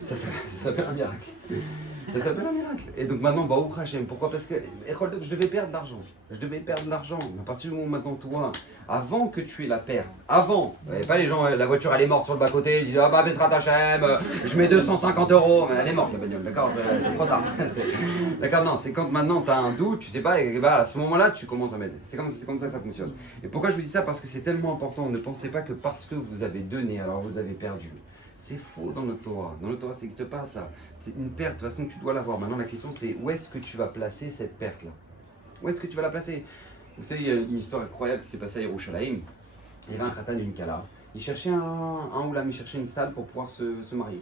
Ça s'appelle un miracle. Ça s'appelle un miracle. Et donc maintenant, Baruch Hashem, pourquoi? Parce que je devais perdre de l'argent. Mais à partir du moment où maintenant, toi, avant que tu aies la perte, avant, pas les gens, la voiture elle est morte sur le bas-côté, ils disent ah bah Bezrat Hashem, je mets 250 €, mais elle est morte la bagnole, d'accord? C'est trop tard. D'accord, non, c'est quand maintenant tu as un doute, tu sais pas, et bah, à ce moment-là, tu commences à m'aider. C'est comme ça que ça fonctionne. Et pourquoi je vous dis ça? Parce que c'est tellement important. Ne pensez pas que parce que vous avez donné, alors vous avez perdu. C'est faux dans notre Torah. Dans notre Torah, ça n'existe pas ça. C'est une perte, de toute façon, tu dois l'avoir. Maintenant, la question, c'est où est-ce que tu vas placer cette perte-là? Où est-ce que tu vas la placer? Vous savez, il y a une histoire incroyable qui s'est passée à Yerushalayim. Il y avait un khatan et une kala. Ils cherchaient un oulam, ils cherchaient une salle pour pouvoir se marier.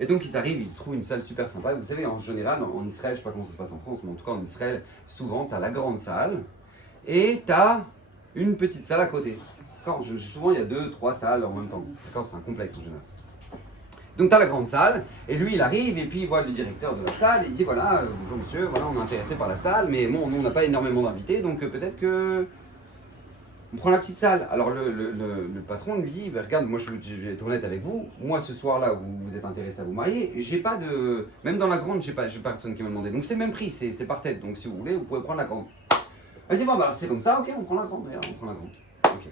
Et donc, ils arrivent, ils trouvent une salle super sympa. Et vous savez, en général, en Israël, je ne sais pas comment ça se passe en France, mais en tout cas, en Israël, souvent, tu as la grande salle et tu as une petite salle à côté. Souvent, il y a 2, 3 salles en même temps. D'accord, c'est un complexe en général. Donc tu as la grande salle, et lui il arrive, et puis il voit le directeur de la salle, et il dit voilà, bonjour monsieur, voilà, on est intéressé par la salle, mais bon, nous on n'a pas énormément d'invités, donc peut-être que on prend la petite salle. Alors le patron lui dit, bah, regarde, moi je vais être honnête avec vous, moi ce soir-là où vous êtes intéressé à vous marier, j'ai pas de... Même dans la grande, j'ai pas personne qui m'a demandé, donc c'est le même prix, c'est par tête, donc si vous voulez, vous pouvez prendre la grande. Elle dit bon bah c'est comme ça, ok, on prend la grande, on prend la grande. Ok.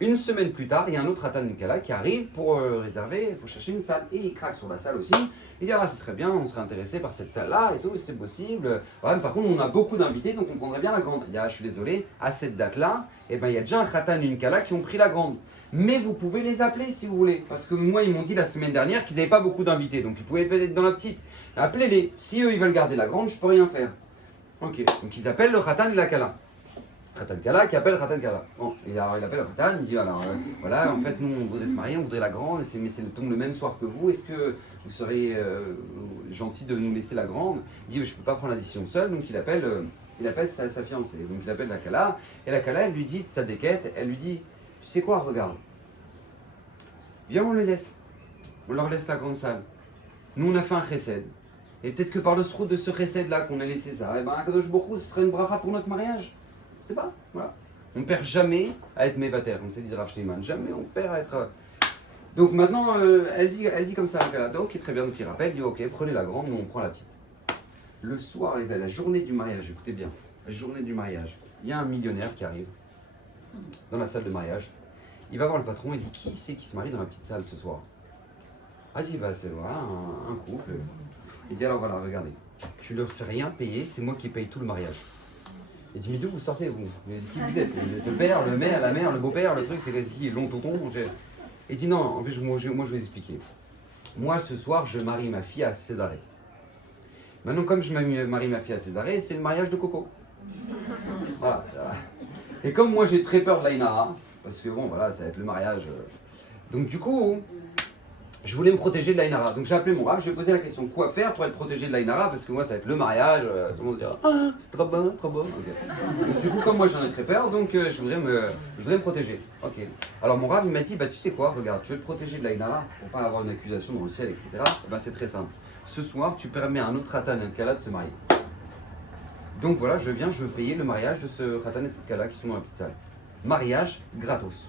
Une semaine plus tard, il y a un autre Hatan Nikala qui arrive pour réserver, pour chercher une salle. Et il craque sur la salle aussi. Il dit ah, ce serait bien, on serait intéressé par cette salle-là et tout, c'est possible. Ouais, mais par contre, on a beaucoup d'invités, donc on prendrait bien la grande. Il dit ah, je suis désolé, à cette date-là, eh ben, il y a déjà un Hatan Nikala qui ont pris la grande. Mais vous pouvez les appeler si vous voulez. Parce que moi, ils m'ont dit la semaine dernière qu'ils n'avaient pas beaucoup d'invités. Donc ils pouvaient être dans la petite. Appelez-les. Si eux, ils veulent garder la grande, je peux rien faire. Ok. Donc ils appellent le Hatan Nikala. Khatan Kala qui appelle Khatan Kala. Bon, et alors il appelle le Khatan, il dit alors voilà, en fait nous on voudrait se marier, on voudrait la grande, mais c'est tombe le même soir que vous, est-ce que vous seriez gentil de nous laisser la grande? Il dit je peux pas prendre la décision seul, donc il appelle sa fiancée, donc il appelle la Kala, et la Kala elle lui dit sa déquête, elle lui dit tu sais quoi, regarde, viens on les laisse, on leur laisse la grande salle, nous on a fait un chesed, et peut-être que par le srout de ce chesed là qu'on a laissé ça, et ben Akadosh Baruch Hu, ce serait une bracha pour notre mariage. C'est pas, voilà. On ne perd jamais à être mévater, comme c'est dit Rav Shleiman. Jamais on perd à être... Donc maintenant, elle dit comme ça à Kala. Ok, très bien, donc il rappelle, il dit ok, prenez la grande, nous on prend la petite. Le soir, la journée du mariage, écoutez bien, la journée du mariage, il y a un millionnaire qui arrive dans la salle de mariage. Il va voir le patron, il dit qui c'est qui se marie dans la petite salle ce soir? Ah, il dit bah c'est voilà, un couple. Il dit alors voilà, regardez, tu leur fais rien payer, c'est moi qui paye tout le mariage. Il dit mais d'où vous sortez vous? Mais qui vous êtes? Vous êtes le père, le mère, la mère, le beau-père, le truc c'est qui? Long tonton? Il dit non, en fait moi je vais vous expliquer. Moi ce soir je marie ma fille à Césarée. Maintenant comme je marie ma fille à Césarée, c'est le mariage de Coco. Voilà, ça va. Et comme moi j'ai très peur de l'Aïnara, parce que bon voilà ça va être le mariage. Donc du coup, je voulais me protéger de l'Aïnara. Donc j'ai appelé mon Rav, je lui ai posé la question quoi faire pour être protégé de l'Aïnara, parce que moi ça va être le mariage, tout le monde dira ah c'est trop bon, trop bon. Okay. Donc, du coup comme moi j'en ai très peur, donc je voudrais me protéger. Ok. Alors mon Rav il m'a dit bah tu sais quoi, regarde, tu veux te protéger de l'Aïnara pour pas avoir une accusation dans le ciel, etc. Ben, c'est très simple. Ce soir tu permets à un autre Hatan et Kala de se marier. Donc voilà, je veux payer le mariage de ce Hatan et cette Kala qui sont dans la petite salle. Mariage gratos.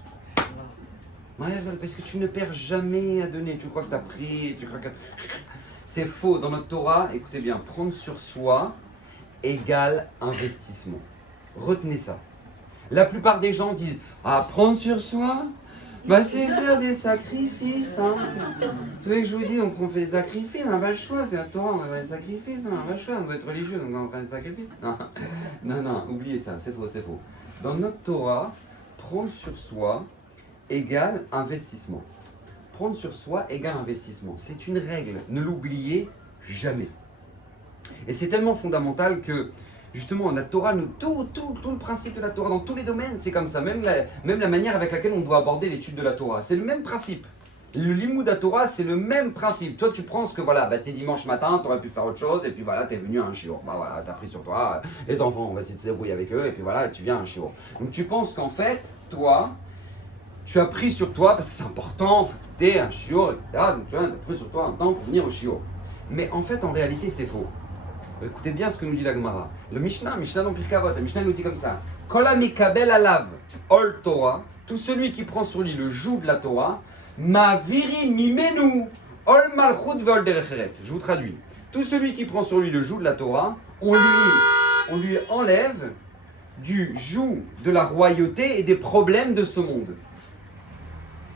Parce que tu ne perds jamais à donner. Tu crois que tu as pris, tu crois que c'est faux. Dans notre Torah, écoutez bien, prendre sur soi égale investissement. Retenez ça. La plupart des gens disent ah, prendre sur soi, bah, c'est faire des sacrifices. Hein. Vous savez que je vous dis, donc on fait des sacrifices, on n'a pas le choix. C'est la Torah, on va faire des sacrifices, on n'a pas le choix. On doit être religieux, donc on va faire des sacrifices. Non, oubliez ça, c'est faux. Dans notre Torah, prendre sur soi égale investissement. Prendre sur soi égale investissement. C'est une règle, ne l'oubliez jamais. Et c'est tellement fondamental que, justement, la Torah, tout le principe de la Torah, dans tous les domaines, c'est comme ça. Même la manière avec laquelle on doit aborder l'étude de la Torah. C'est le même principe. Le limoud à Torah, c'est le même principe. Toi, tu prends ce que, voilà, bah, t'es dimanche matin, t'aurais pu faire autre chose, et puis voilà, t'es venu à un shiur. Bah voilà, t'as pris sur toi, les enfants, on va essayer de se débrouiller avec eux, et puis voilà, tu viens à un shiur. Donc tu penses qu'en fait, toi, tu as pris sur toi, parce que c'est important, il faut écouter un shiur, etc. Donc tu as pris sur toi un temps pour venir au shiur. Mais en fait, en réalité, c'est faux. Écoutez bien ce que nous dit la Gemara. Le Mishnah dans Pirkei Avot, le Mishnah nous dit comme ça. Kol hamikabel alav ol Torah, tout celui qui prend sur lui le joug de la Torah, ma'aviri mimenu ol malchut ve'ol derech eretz. Je vous traduis. Tout celui qui prend sur lui le joug de la Torah, on lui enlève du joug de la royauté et des problèmes de ce monde.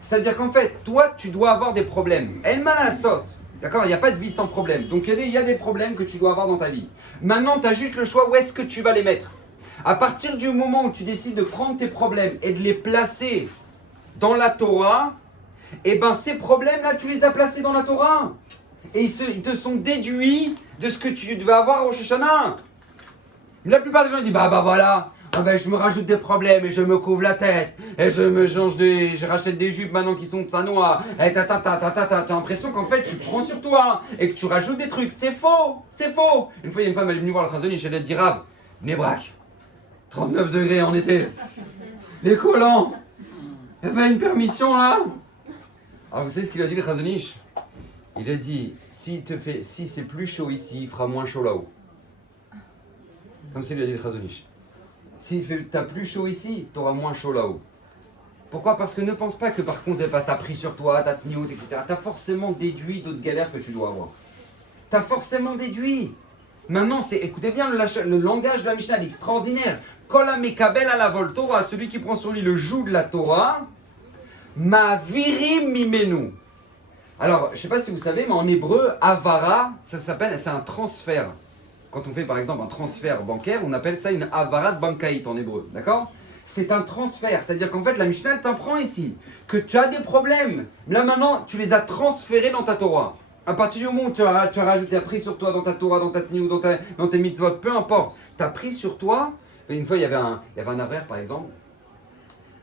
C'est-à-dire qu'en fait, toi, tu dois avoir des problèmes. El malasot. D'accord, il n'y a pas de vie sans problème. Donc il y a des problèmes que tu dois avoir dans ta vie. Maintenant, tu as juste le choix où est-ce que tu vas les mettre. À partir du moment où tu décides de prendre tes problèmes et de les placer dans la Torah, eh ben ces problèmes-là, tu les as placés dans la Torah. Et ils te sont déduits de ce que tu devais avoir au Rosh Hashanah. La plupart des gens disent, bah voilà. Ah ben, je me rajoute des problèmes et je me couvre la tête et je rachète des jupes maintenant qui sont sanois et t'as l'impression qu'en fait tu prends sur toi et que tu rajoutes des trucs. C'est faux. Une fois il y a une femme, elle est venue voir la Chazonish, elle a dit Rav, Bnei Brak, 39 degrés en été, les collants, Eh ben, une permission là. Alors, vous savez ce qu'il a dit le Chazonish? Il a dit, si c'est plus chaud ici, il fera moins chaud là-haut. Comme ça, il a dit le Chazonish. Si t'as plus chaud ici, t'auras moins chaud là-haut. Pourquoi? Parce que ne pense pas que par contre, t'as pris sur toi, t'as tsniout, etc. T'as forcément déduit d'autres galères que tu dois avoir. T'as forcément déduit. Maintenant, écoutez bien le langage de la Mishnah, extraordinaire. Kol ha-mekabel ala Torah, celui qui prend sur lui le joug de la Torah, ma'avirim mimenu. Alors, je ne sais pas si vous savez, mais en hébreu, avara, c'est un transfert. Quand on fait par exemple un transfert bancaire, on appelle ça une avarat bankaït en hébreu, d'accord? C'est un transfert, c'est-à-dire qu'en fait la Mishnah elle t'apprend ici que tu as des problèmes. Là maintenant, tu les as transférés dans ta Torah. À partir du moment où tu as rajouté, tu as pris sur toi dans ta Torah, dans ta Tniou, dans tes mitzvot, peu importe, tu as pris sur toi. Une fois, il y avait un avraire par exemple.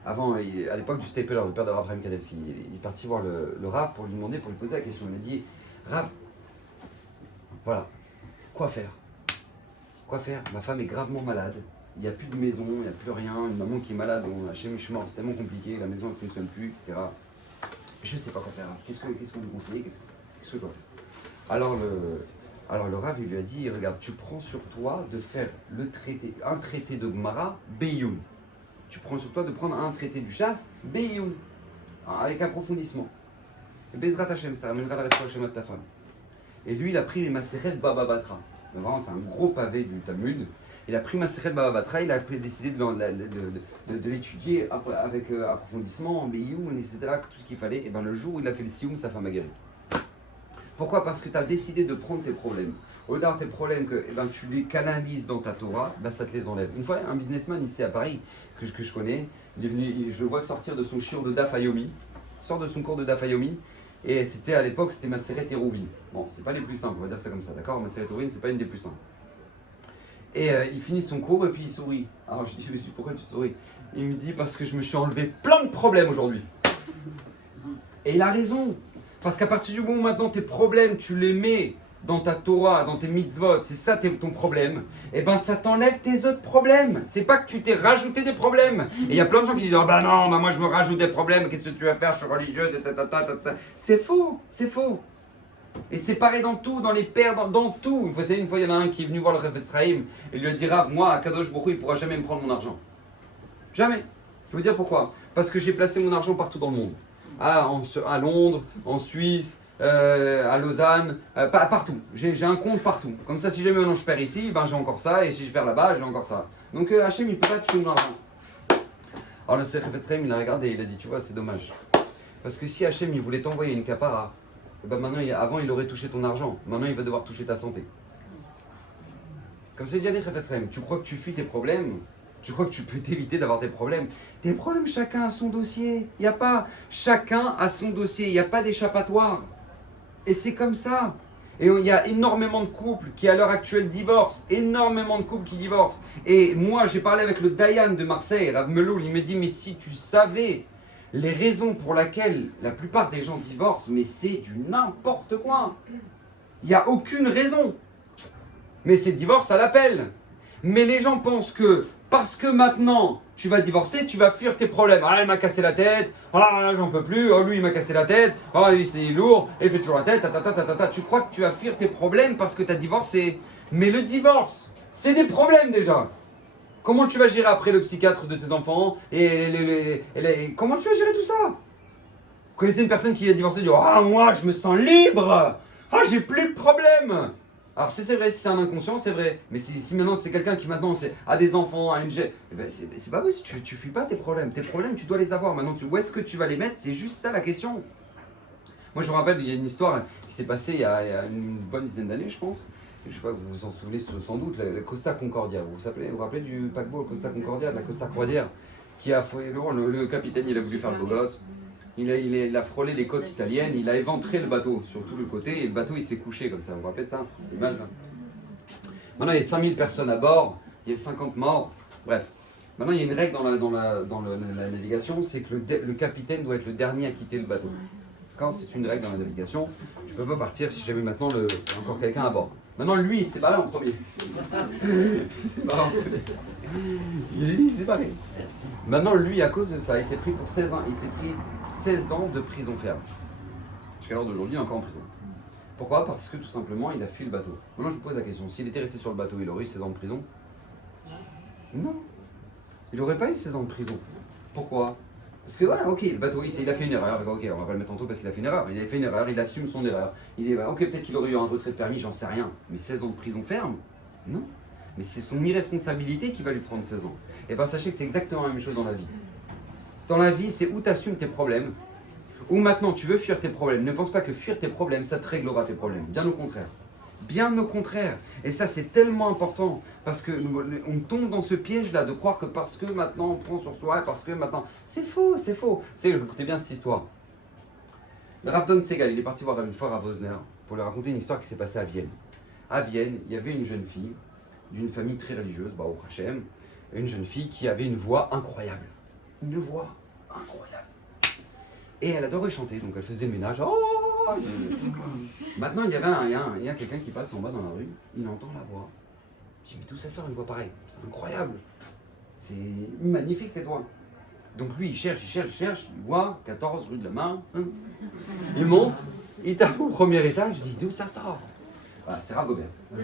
Avant, à l'époque du Stapler, le père de Rav Chaim Kanevski, il est parti voir le Rav pour lui demander, pour lui poser la question. Il a dit, Rav, voilà, quoi faire? Quoi faire? Ma femme est gravement malade, il n'y a plus de maison, il n'y a plus rien, une maman qui est malade, on a chez Mishmor, c'est tellement compliqué, la maison ne fonctionne plus, etc. Je ne sais pas quoi faire. Qu'est-ce que vous me conseillez? Qu'est-ce que je dois faire? Alors le Rav, il lui a dit, regarde, tu prends sur toi de faire un traité de Gemara, Beyoun. Tu prends sur toi de prendre un traité du chasse, Beyoun, avec approfondissement. Bezrat Hashem, ça ramènera la réflexion de ta femme. Et lui, il a pris les Maseret Baba Batra. Vraiment, c'est un gros pavé du Talmud. Il a pris Maseret Baba Batra, il a décidé de l'étudier avec approfondissement, Beyoun, etc., tout ce qu'il fallait. Et bien le jour où il a fait le Sioum, sa femme a guéri. Pourquoi? Parce que tu as décidé de prendre tes problèmes. Au lieu d'avoir tes problèmes, que tu les canalises dans ta Torah, ça te les enlève. Une fois, un businessman ici à Paris, que je connais, il est venu, je le vois sortir de son shiur de Daf Yomi, sort de son cours de Daf Yomi, et c'était à l'époque, c'était Maseret Hérouvin. Bon, c'est pas les plus simples, on va dire ça comme ça, d'accord? Maseret Hérouvin, c'est pas une des plus simples. Et il finit son cours et puis il sourit. Alors je dis, pourquoi tu souris? Il me dit, parce que je me suis enlevé plein de problèmes aujourd'hui. Et il a raison. Parce qu'à partir du moment où maintenant tes problèmes, tu les mets dans ta Torah, dans tes mitzvot, c'est ça ton problème, et ben ça t'enlève tes autres problèmes. C'est pas que tu t'es rajouté des problèmes. Et il y a plein de gens qui disent, oh bah non, bah moi je me rajoute des problèmes, qu'est-ce que tu vas faire, je suis religieuse, c'est faux, c'est faux. Et c'est pareil dans tout, dans les pères, dans tout. Vous savez, une fois il y en a un qui est venu voir le Chafetz Chaim et lui a dit, Rav, moi, à Kadosh Baruch Hu, il pourra jamais me prendre mon argent. Jamais. Je vais vous dire pourquoi. Parce que j'ai placé mon argent partout dans le monde. À Londres, en Suisse, à Lausanne, partout. J'ai un compte partout. Comme ça, si jamais maintenant je perds ici, ben j'ai encore ça, et si je perds là-bas, j'ai encore ça. Donc Hachem, il ne peut pas toucher mon argent. Alors le Chafetz Chaim, il a regardé, il a dit, tu vois, c'est dommage. Parce que si Hachem, il voulait t'envoyer une capara, ben maintenant, avant, il aurait touché ton argent. Maintenant, il va devoir toucher ta santé. Comme c'est bien dit Chafetz Chaim, tu crois que tu fuis tes problèmes? Tu crois que tu peux t'éviter d'avoir des problèmes? Tes problèmes, chacun a son dossier. Il n'y a pas chacun a son dossier. Il n'y a pas d'échappatoire. Et c'est comme ça. Et il y a énormément de couples qui, à l'heure actuelle, divorcent. Énormément de couples qui divorcent. Et moi, j'ai parlé avec le Dayan de Marseille, Rav Meloul. Il me dit, mais si tu savais les raisons pour lesquelles la plupart des gens divorcent, mais c'est du n'importe quoi. Il n'y a aucune raison. Mais c'est divorce à l'appel. Mais les gens pensent que parce que maintenant tu vas divorcer, tu vas fuir tes problèmes. Ah, elle m'a cassé la tête. Ah, j'en peux plus. Oh, lui, il m'a cassé la tête. Ah, lui, c'est lourd. Il fait toujours la tête. Tu crois que tu vas fuir tes problèmes parce que tu as divorcé. Mais le divorce, c'est des problèmes déjà. Comment tu vas gérer après le psychiatre de tes enfants comment tu vas gérer tout ça? Vous connaissez une personne qui est divorcée, dit, ah, moi, je me sens libre. Ah, j'ai plus de problème. Alors c'est vrai, si c'est un inconscient, c'est vrai. Mais si maintenant c'est quelqu'un qui maintenant a des enfants, a une c'est pas possible, tu fuis pas tes problèmes. Tes problèmes, tu dois les avoir. Maintenant, où est-ce que tu vas les mettre? C'est juste ça la question. Moi je me rappelle, il y a une histoire qui s'est passée il y a une bonne dizaine d'années, je pense. Et je sais pas, vous vous en souvenez sans doute, la Costa Concordia. Vous vous rappelez du paquebot Costa Concordia, de la Costa Croisière, qui a le capitaine, il a voulu faire le beau gosse. Il a frôlé les côtes italiennes, il a éventré le bateau sur tout le côté et le bateau il s'est couché comme ça. Vous vous rappelez de ça? C'est l'image là. Maintenant il y a 5000 personnes à bord, il y a 50 morts. Bref. Maintenant il y a une règle dans la navigation, c'est que le capitaine doit être le dernier à quitter le bateau. D'accord? C'est une règle dans la navigation. Tu peux pas partir si jamais maintenant il y a encore quelqu'un à bord. Maintenant, lui, il s'est barré en premier. Il s'est barré en premier. Il s'est barré. Maintenant, lui, à cause de ça, il s'est pris pour 16 ans. Il s'est pris 16 ans de prison ferme. Jusqu'à l'heure d'aujourd'hui, il est encore en prison. Pourquoi? Parce que tout simplement, il a fui le bateau. Maintenant, je vous pose la question. S'il était resté sur le bateau, il aurait eu 16 ans de prison? Non. Il n'aurait pas eu 16 ans de prison. Pourquoi? Parce que voilà, ok, le bateau, il a fait une erreur. Ok, on va pas le mettre en taule parce qu'il a fait une erreur. Il a fait une erreur, il assume son erreur. Il est, ok, peut-être qu'il aurait eu un retrait de permis, j'en sais rien. Mais 16 ans de prison ferme? Non. Mais c'est son irresponsabilité qui va lui prendre 16 ans. Et bien, sachez que c'est exactement la même chose dans la vie. Dans la vie, c'est où tu assumes tes problèmes, ou maintenant tu veux fuir tes problèmes. Ne pense pas que fuir tes problèmes, ça te réglera tes problèmes. Bien au contraire. Bien au contraire. Et ça, c'est tellement important. Parce qu'on tombe dans ce piège-là de croire que parce que maintenant on prend sur soi, parce que maintenant. C'est faux, c'est faux. Écoutez bien cette histoire. Le Rav Don Segal, il est parti voir une fois Rav Wosner pour lui raconter une histoire qui s'est passée à Vienne. À Vienne, il y avait une jeune fille d'une famille très religieuse, Baruch Hashem, une jeune fille qui avait une voix incroyable. Une voix incroyable. Et elle adorait chanter, donc elle faisait le ménage. Oh. Maintenant, il y a quelqu'un qui passe en bas dans la rue, il entend la voix. Je dis, mais d'où ça sort une voix pareille? C'est incroyable. C'est magnifique cette voix. Donc lui, il cherche, il voit 14 rue de la Main. Il monte, il tape au premier étage, il dit, d'où ça sort? Ah, c'est Rav Gobert. D'où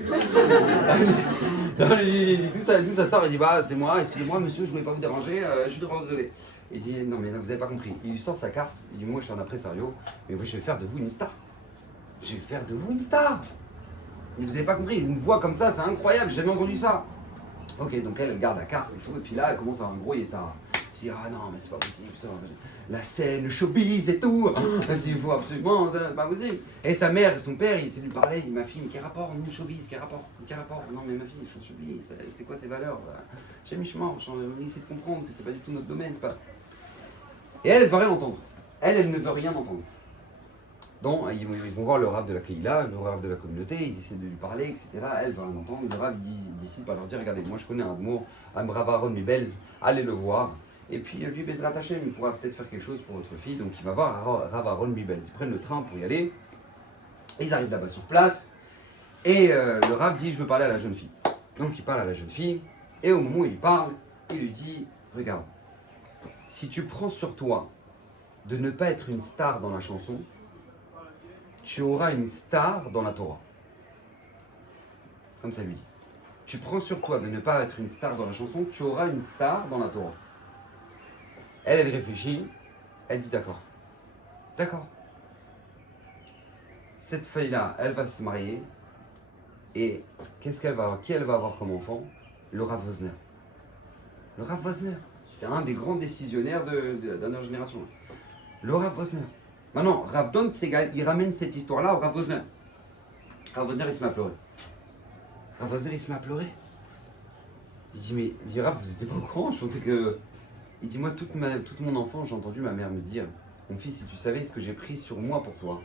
ça sort? Il dit, bah c'est moi, excusez-moi monsieur, je voulais pas vous déranger, je suis vraiment désolé. Il dit, non mais là, vous avez pas compris. Il lui sort sa carte, il dit, moi je suis un impresario, mais moi je vais faire de vous une star. Je vais faire de vous une star. Et vous avez pas compris, une voix comme ça, c'est incroyable, j'ai jamais entendu ça. Ok, donc elle garde la carte et tout, et puis là elle commence à embrouiller ça. Elle dit, ah non mais c'est pas possible ça. La scène, le showbiz et tout, il faut absolument, pas possible. Et sa mère et son père, il s'est lui parler, il dit, ma fille, mais quel rapport, nous, showbiz, quel rapport? Non mais ma fille, je suis showbiz, c'est quoi ces valeurs? J'ai mis chemin, on essaie de comprendre que c'est pas du tout notre domaine, c'est pas... Et elle va rien entendre. Elle ne veut rien entendre. Donc, ils vont voir le Rav de la Keïla, le Rav de la communauté, ils essaient de lui parler, etc. Elle va rien entendre. Le Rav décide par leur dire, regardez, moi je connais un mot, un Rav Aaron Mibelz, allez le voir. Et puis lui, Bezrat Hashem, il pourra peut-être faire quelque chose pour votre fille. Donc il va voir Rav Aaron Mibelz. Ils prennent le train pour y aller. Et ils arrivent là-bas sur place. Et le Rav dit, je veux parler à la jeune fille. Donc il parle à la jeune fille. Et au moment où il parle, il lui dit, regarde, si tu prends sur toi de ne pas être une star dans la chanson, tu auras une star dans la Torah. Comme ça lui dit. Tu prends sur toi de ne pas être une star dans la chanson, tu auras une star dans la Torah. Elle réfléchit, elle dit d'accord. D'accord. Cette fille-là, elle va se marier. Et qu'est-ce qu'elle va avoir? Qui elle va avoir comme enfant? Le Rav Wosner. Le Rav Wosner. C'est un des grands décisionnaires de la dernière génération. Le Rav Wosner. Maintenant, Rav Don Segal, il ramène cette histoire-là au Rav Wosner. Rav Wosner, il se met à pleurer. Rav Wosner, il se met à pleurer. Il dit, Rav, vous n'étiez pas au courant? Je pensais que... Il dit, moi, toute mon enfance, j'ai entendu ma mère me dire, mon fils, si tu savais ce que j'ai pris sur moi pour toi,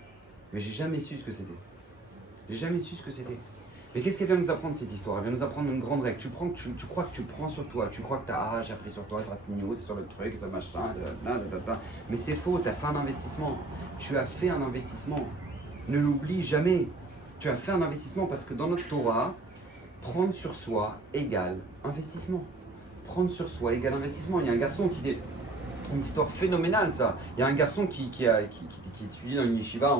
mais j'ai jamais su ce que c'était. J'ai jamais su ce que c'était. Mais qu'est-ce qu'elle vient nous apprendre cette histoire? Elle vient nous apprendre une grande règle. Tu crois que tu prends sur toi, tu crois que j'ai appris sur toi, t'es sur le truc, sur le machin, mais c'est faux, tu as fait un investissement. Tu as fait un investissement. Ne l'oublie jamais. Tu as fait un investissement parce que dans notre Torah, prendre sur soi égale investissement. Prendre sur soi égale investissement. Il y a un garçon qui est une histoire phénoménale ça. Il y a un garçon qui étudie dans une yeshiva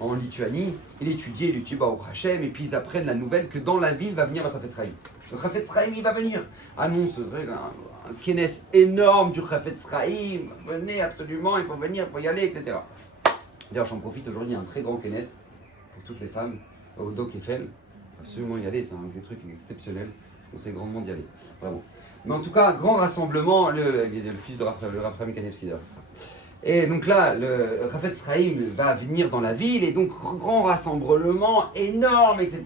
en Lituanie. Il étudie Baruch Hashem et puis ils apprennent la nouvelle que dans la ville va venir le Chafetz Chaim. Le Chafetz Chaim il va venir. Annonce un kenes énorme du Chafetz Chaim. Venez absolument, il faut venir, il faut y aller, etc. D'ailleurs j'en profite aujourd'hui, il y a un très grand kenes pour toutes les femmes au Doc Eiffel. Absolument y aller, c'est un des trucs exceptionnels. Je conseille grandement d'y aller. Vraiment. Mais en tout cas, grand rassemblement, le fils de Rav Kanevski d'ailleurs. Et donc là, le Chafetz Chaim va venir dans la ville, et donc grand rassemblement énorme, etc.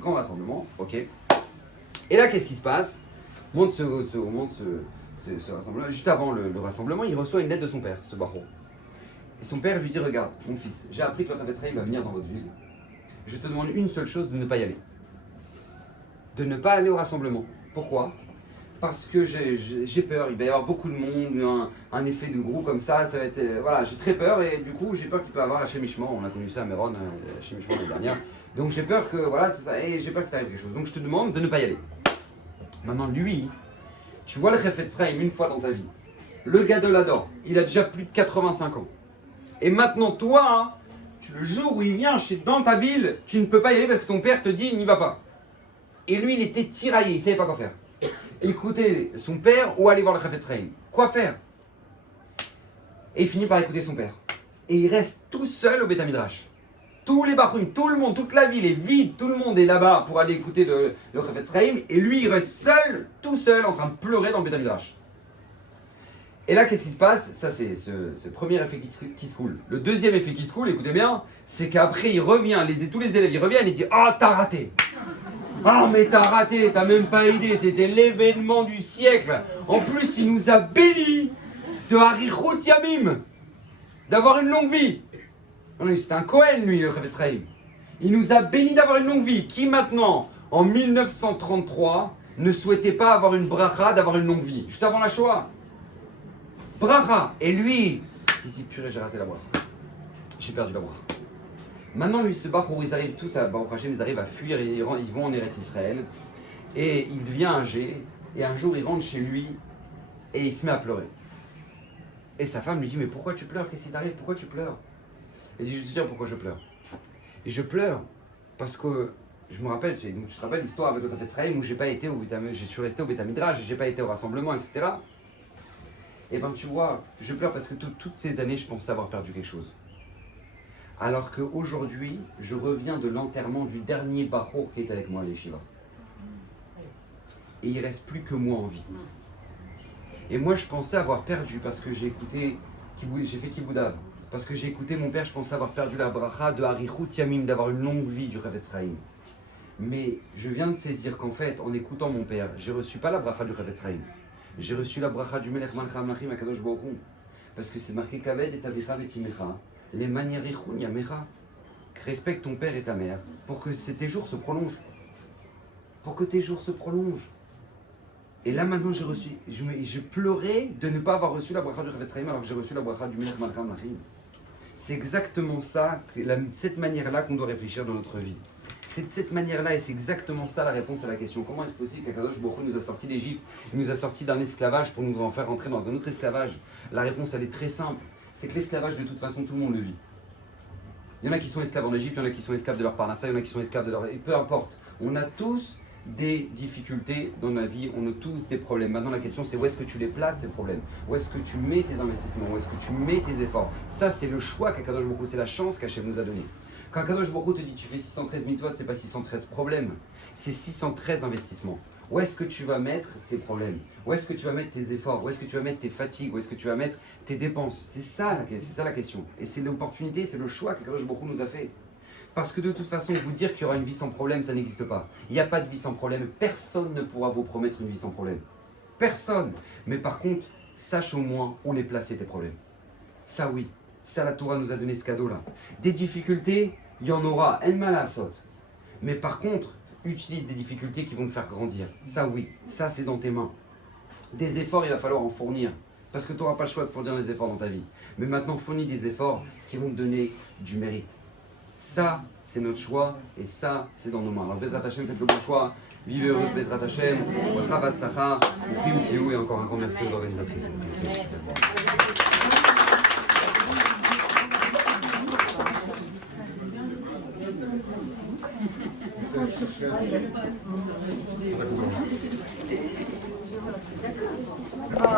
Grand rassemblement, ok. Et là, qu'est-ce qui se passe? Monte ce rassemblement. Juste avant le rassemblement, il reçoit une lettre de son père, ce Baro. Et son père lui dit, regarde, mon fils, j'ai appris que le Chafetz Chaim va venir dans votre ville. Je te demande une seule chose, de ne pas y aller. De ne pas aller au rassemblement. Pourquoi? parce que j'ai peur. Il va y avoir beaucoup de monde, un effet de groupe comme ça va être... voilà, j'ai très peur et du coup, j'ai peur qu'il peut y avoir un chémichement. On a connu ça à Méron, un chémichement l'année dernière. Donc j'ai peur que, voilà, c'est ça, et j'ai peur que t'arrive quelque chose. Donc je te demande de ne pas y aller. Maintenant, lui, tu vois le Chafetz Chaim une fois dans ta vie. Le gars de l'adore, il a déjà plus de 85 ans. Et maintenant, toi, le jour où il vient dans ta ville, tu ne peux pas y aller parce que ton père te dit n'y va pas. Et lui, il était tiraillé, il ne savait pas quoi faire. Écouter son père ou aller voir le Chafetz Chaim. Quoi faire? Et il finit par écouter son père. Et il reste tout seul au Beth Midrash. Tous les Bachoum, tout le monde, toute la ville est vide, tout le monde est là-bas pour aller écouter le Chafetz Chaim. Et lui, il reste seul, tout seul, en train de pleurer dans le Beth Midrash. Et là, qu'est-ce qui se passe? Ça, c'est ce premier effet qui se coule. Le deuxième effet qui se coule, écoutez bien, c'est qu'après, il revient, tous les élèves, ils reviennent et ils disent « Ah, t'as raté !» Ah, mais t'as raté, t'as même pas aidé, c'était l'événement du siècle. En plus, il nous a bénis de Harichut Yamim, d'avoir une longue vie. C'était un Cohen, lui, le Chafetz Chaim. Il nous a bénis d'avoir une longue vie. Qui maintenant, en 1933, ne souhaitait pas avoir une bracha, d'avoir une longue vie? Juste avant la Shoah. Bracha. Et lui, il dit purée, j'ai raté la bracha. J'ai perdu la bracha. Maintenant, lui, ce Bachour, ils arrivent tous à Baruch Hashem, ils arrivent à fuir, ils vont en Eretz Israël. Et il devient âgé. Et un jour, il rentre chez lui et il se met à pleurer. Et sa femme lui dit, mais pourquoi tu pleures? Qu'est-ce qui t'arrive? Pourquoi tu pleures? Il dit, je vais te dire pourquoi je pleure. Et je pleure parce que, je me rappelle, donc tu te rappelles l'histoire avec le Chafetz Chaim où j'ai pas été je suis resté au Beth Midrash, j'ai pas été au rassemblement, etc. Et ben tu vois, je pleure parce que toutes ces années, je pensais avoir perdu quelque chose. Alors qu'aujourd'hui, je reviens de l'enterrement du dernier Bachour qui est avec moi à l'Yeshiva. Et il ne reste plus que moi en vie. Et moi, je pensais avoir perdu parce que j'ai fait Kiboudav. Parce que j'ai écouté mon père, je pensais avoir perdu la bracha de Harichut Yamim, d'avoir une longue vie du Chafetz Chaim. Mais je viens de saisir qu'en fait, en écoutant mon père, j'ai reçu pas la bracha du Chafetz Chaim. J'ai reçu la bracha du Melech Malcha Amlachim Akadosh Baruch Hu. Parce que c'est marqué Kaved et Tavicha Vetimecha. Les manières Ichun Yamecha. Respecte ton père et ta mère pour que tes jours se prolongent. Pour que tes jours se prolongent. Et là maintenant je pleurais de ne pas avoir reçu la bracha du Chafetz Chaim alors que j'ai reçu la bracha du Melech Malcha Amlachim. C'est exactement ça, cette manière-là qu'on doit réfléchir dans notre vie. C'est de cette manière-là et c'est exactement ça la réponse à la question. Comment est-ce possible qu'Akadosh Baruch Hu nous a sortis d'Égypte, il nous a sortis d'un esclavage pour nous en faire rentrer dans un autre esclavage? La réponse elle est très simple. C'est que l'esclavage, de toute façon, tout le monde le vit. Il y en a qui sont esclaves en Égypte, il y en a qui sont esclaves de leur parnassa, il y en a qui sont esclaves de leur... Et peu importe. On a tous des difficultés dans la vie, on a tous des problèmes. Maintenant, la question, c'est où est-ce que tu les places, tes problèmes? Où est-ce que tu mets tes investissements? Où est-ce que tu mets tes efforts? Ça, c'est le choix qu'Akadosh Baruch Hu, c'est la chance qu'Hachem nous a donnée. Quand Akadosh Baruch Hu te dit tu fais 613 mitzvot, c'est pas 613 problèmes, c'est 613 investissements. Où est-ce que tu vas mettre tes problèmes? Où est-ce que tu vas mettre tes efforts? Où est-ce que tu vas mettre tes fatigues? Où est-ce que tu vas mettre tes dépenses? C'est ça la question. Et c'est l'opportunité, c'est le choix que Akadosh Baruch Hu nous a fait. Parce que de toute façon, vous dire qu'il y aura une vie sans problème, ça n'existe pas. Il n'y a pas de vie sans problème. Personne ne pourra vous promettre une vie sans problème. Personne. Mais par contre, sache au moins où les placer tes problèmes. Ça oui. Ça, la Torah nous a donné ce cadeau-là. Des difficultés, il y en aura. El malasot. Mais par contre, utilise des difficultés qui vont te faire grandir. Ça oui, ça c'est dans tes mains. Des efforts, il va falloir en fournir. Parce que tu n'auras pas le choix de fournir des efforts dans ta vie. Mais maintenant, fournis des efforts qui vont te donner du mérite. Ça, c'est notre choix et ça, c'est dans nos mains. Alors, Bezrat Hashem, faites le bon choix. Vivez heureuse, Bezrat Hashem. Votre avat sacha. Et encore un grand merci aux organisatrices.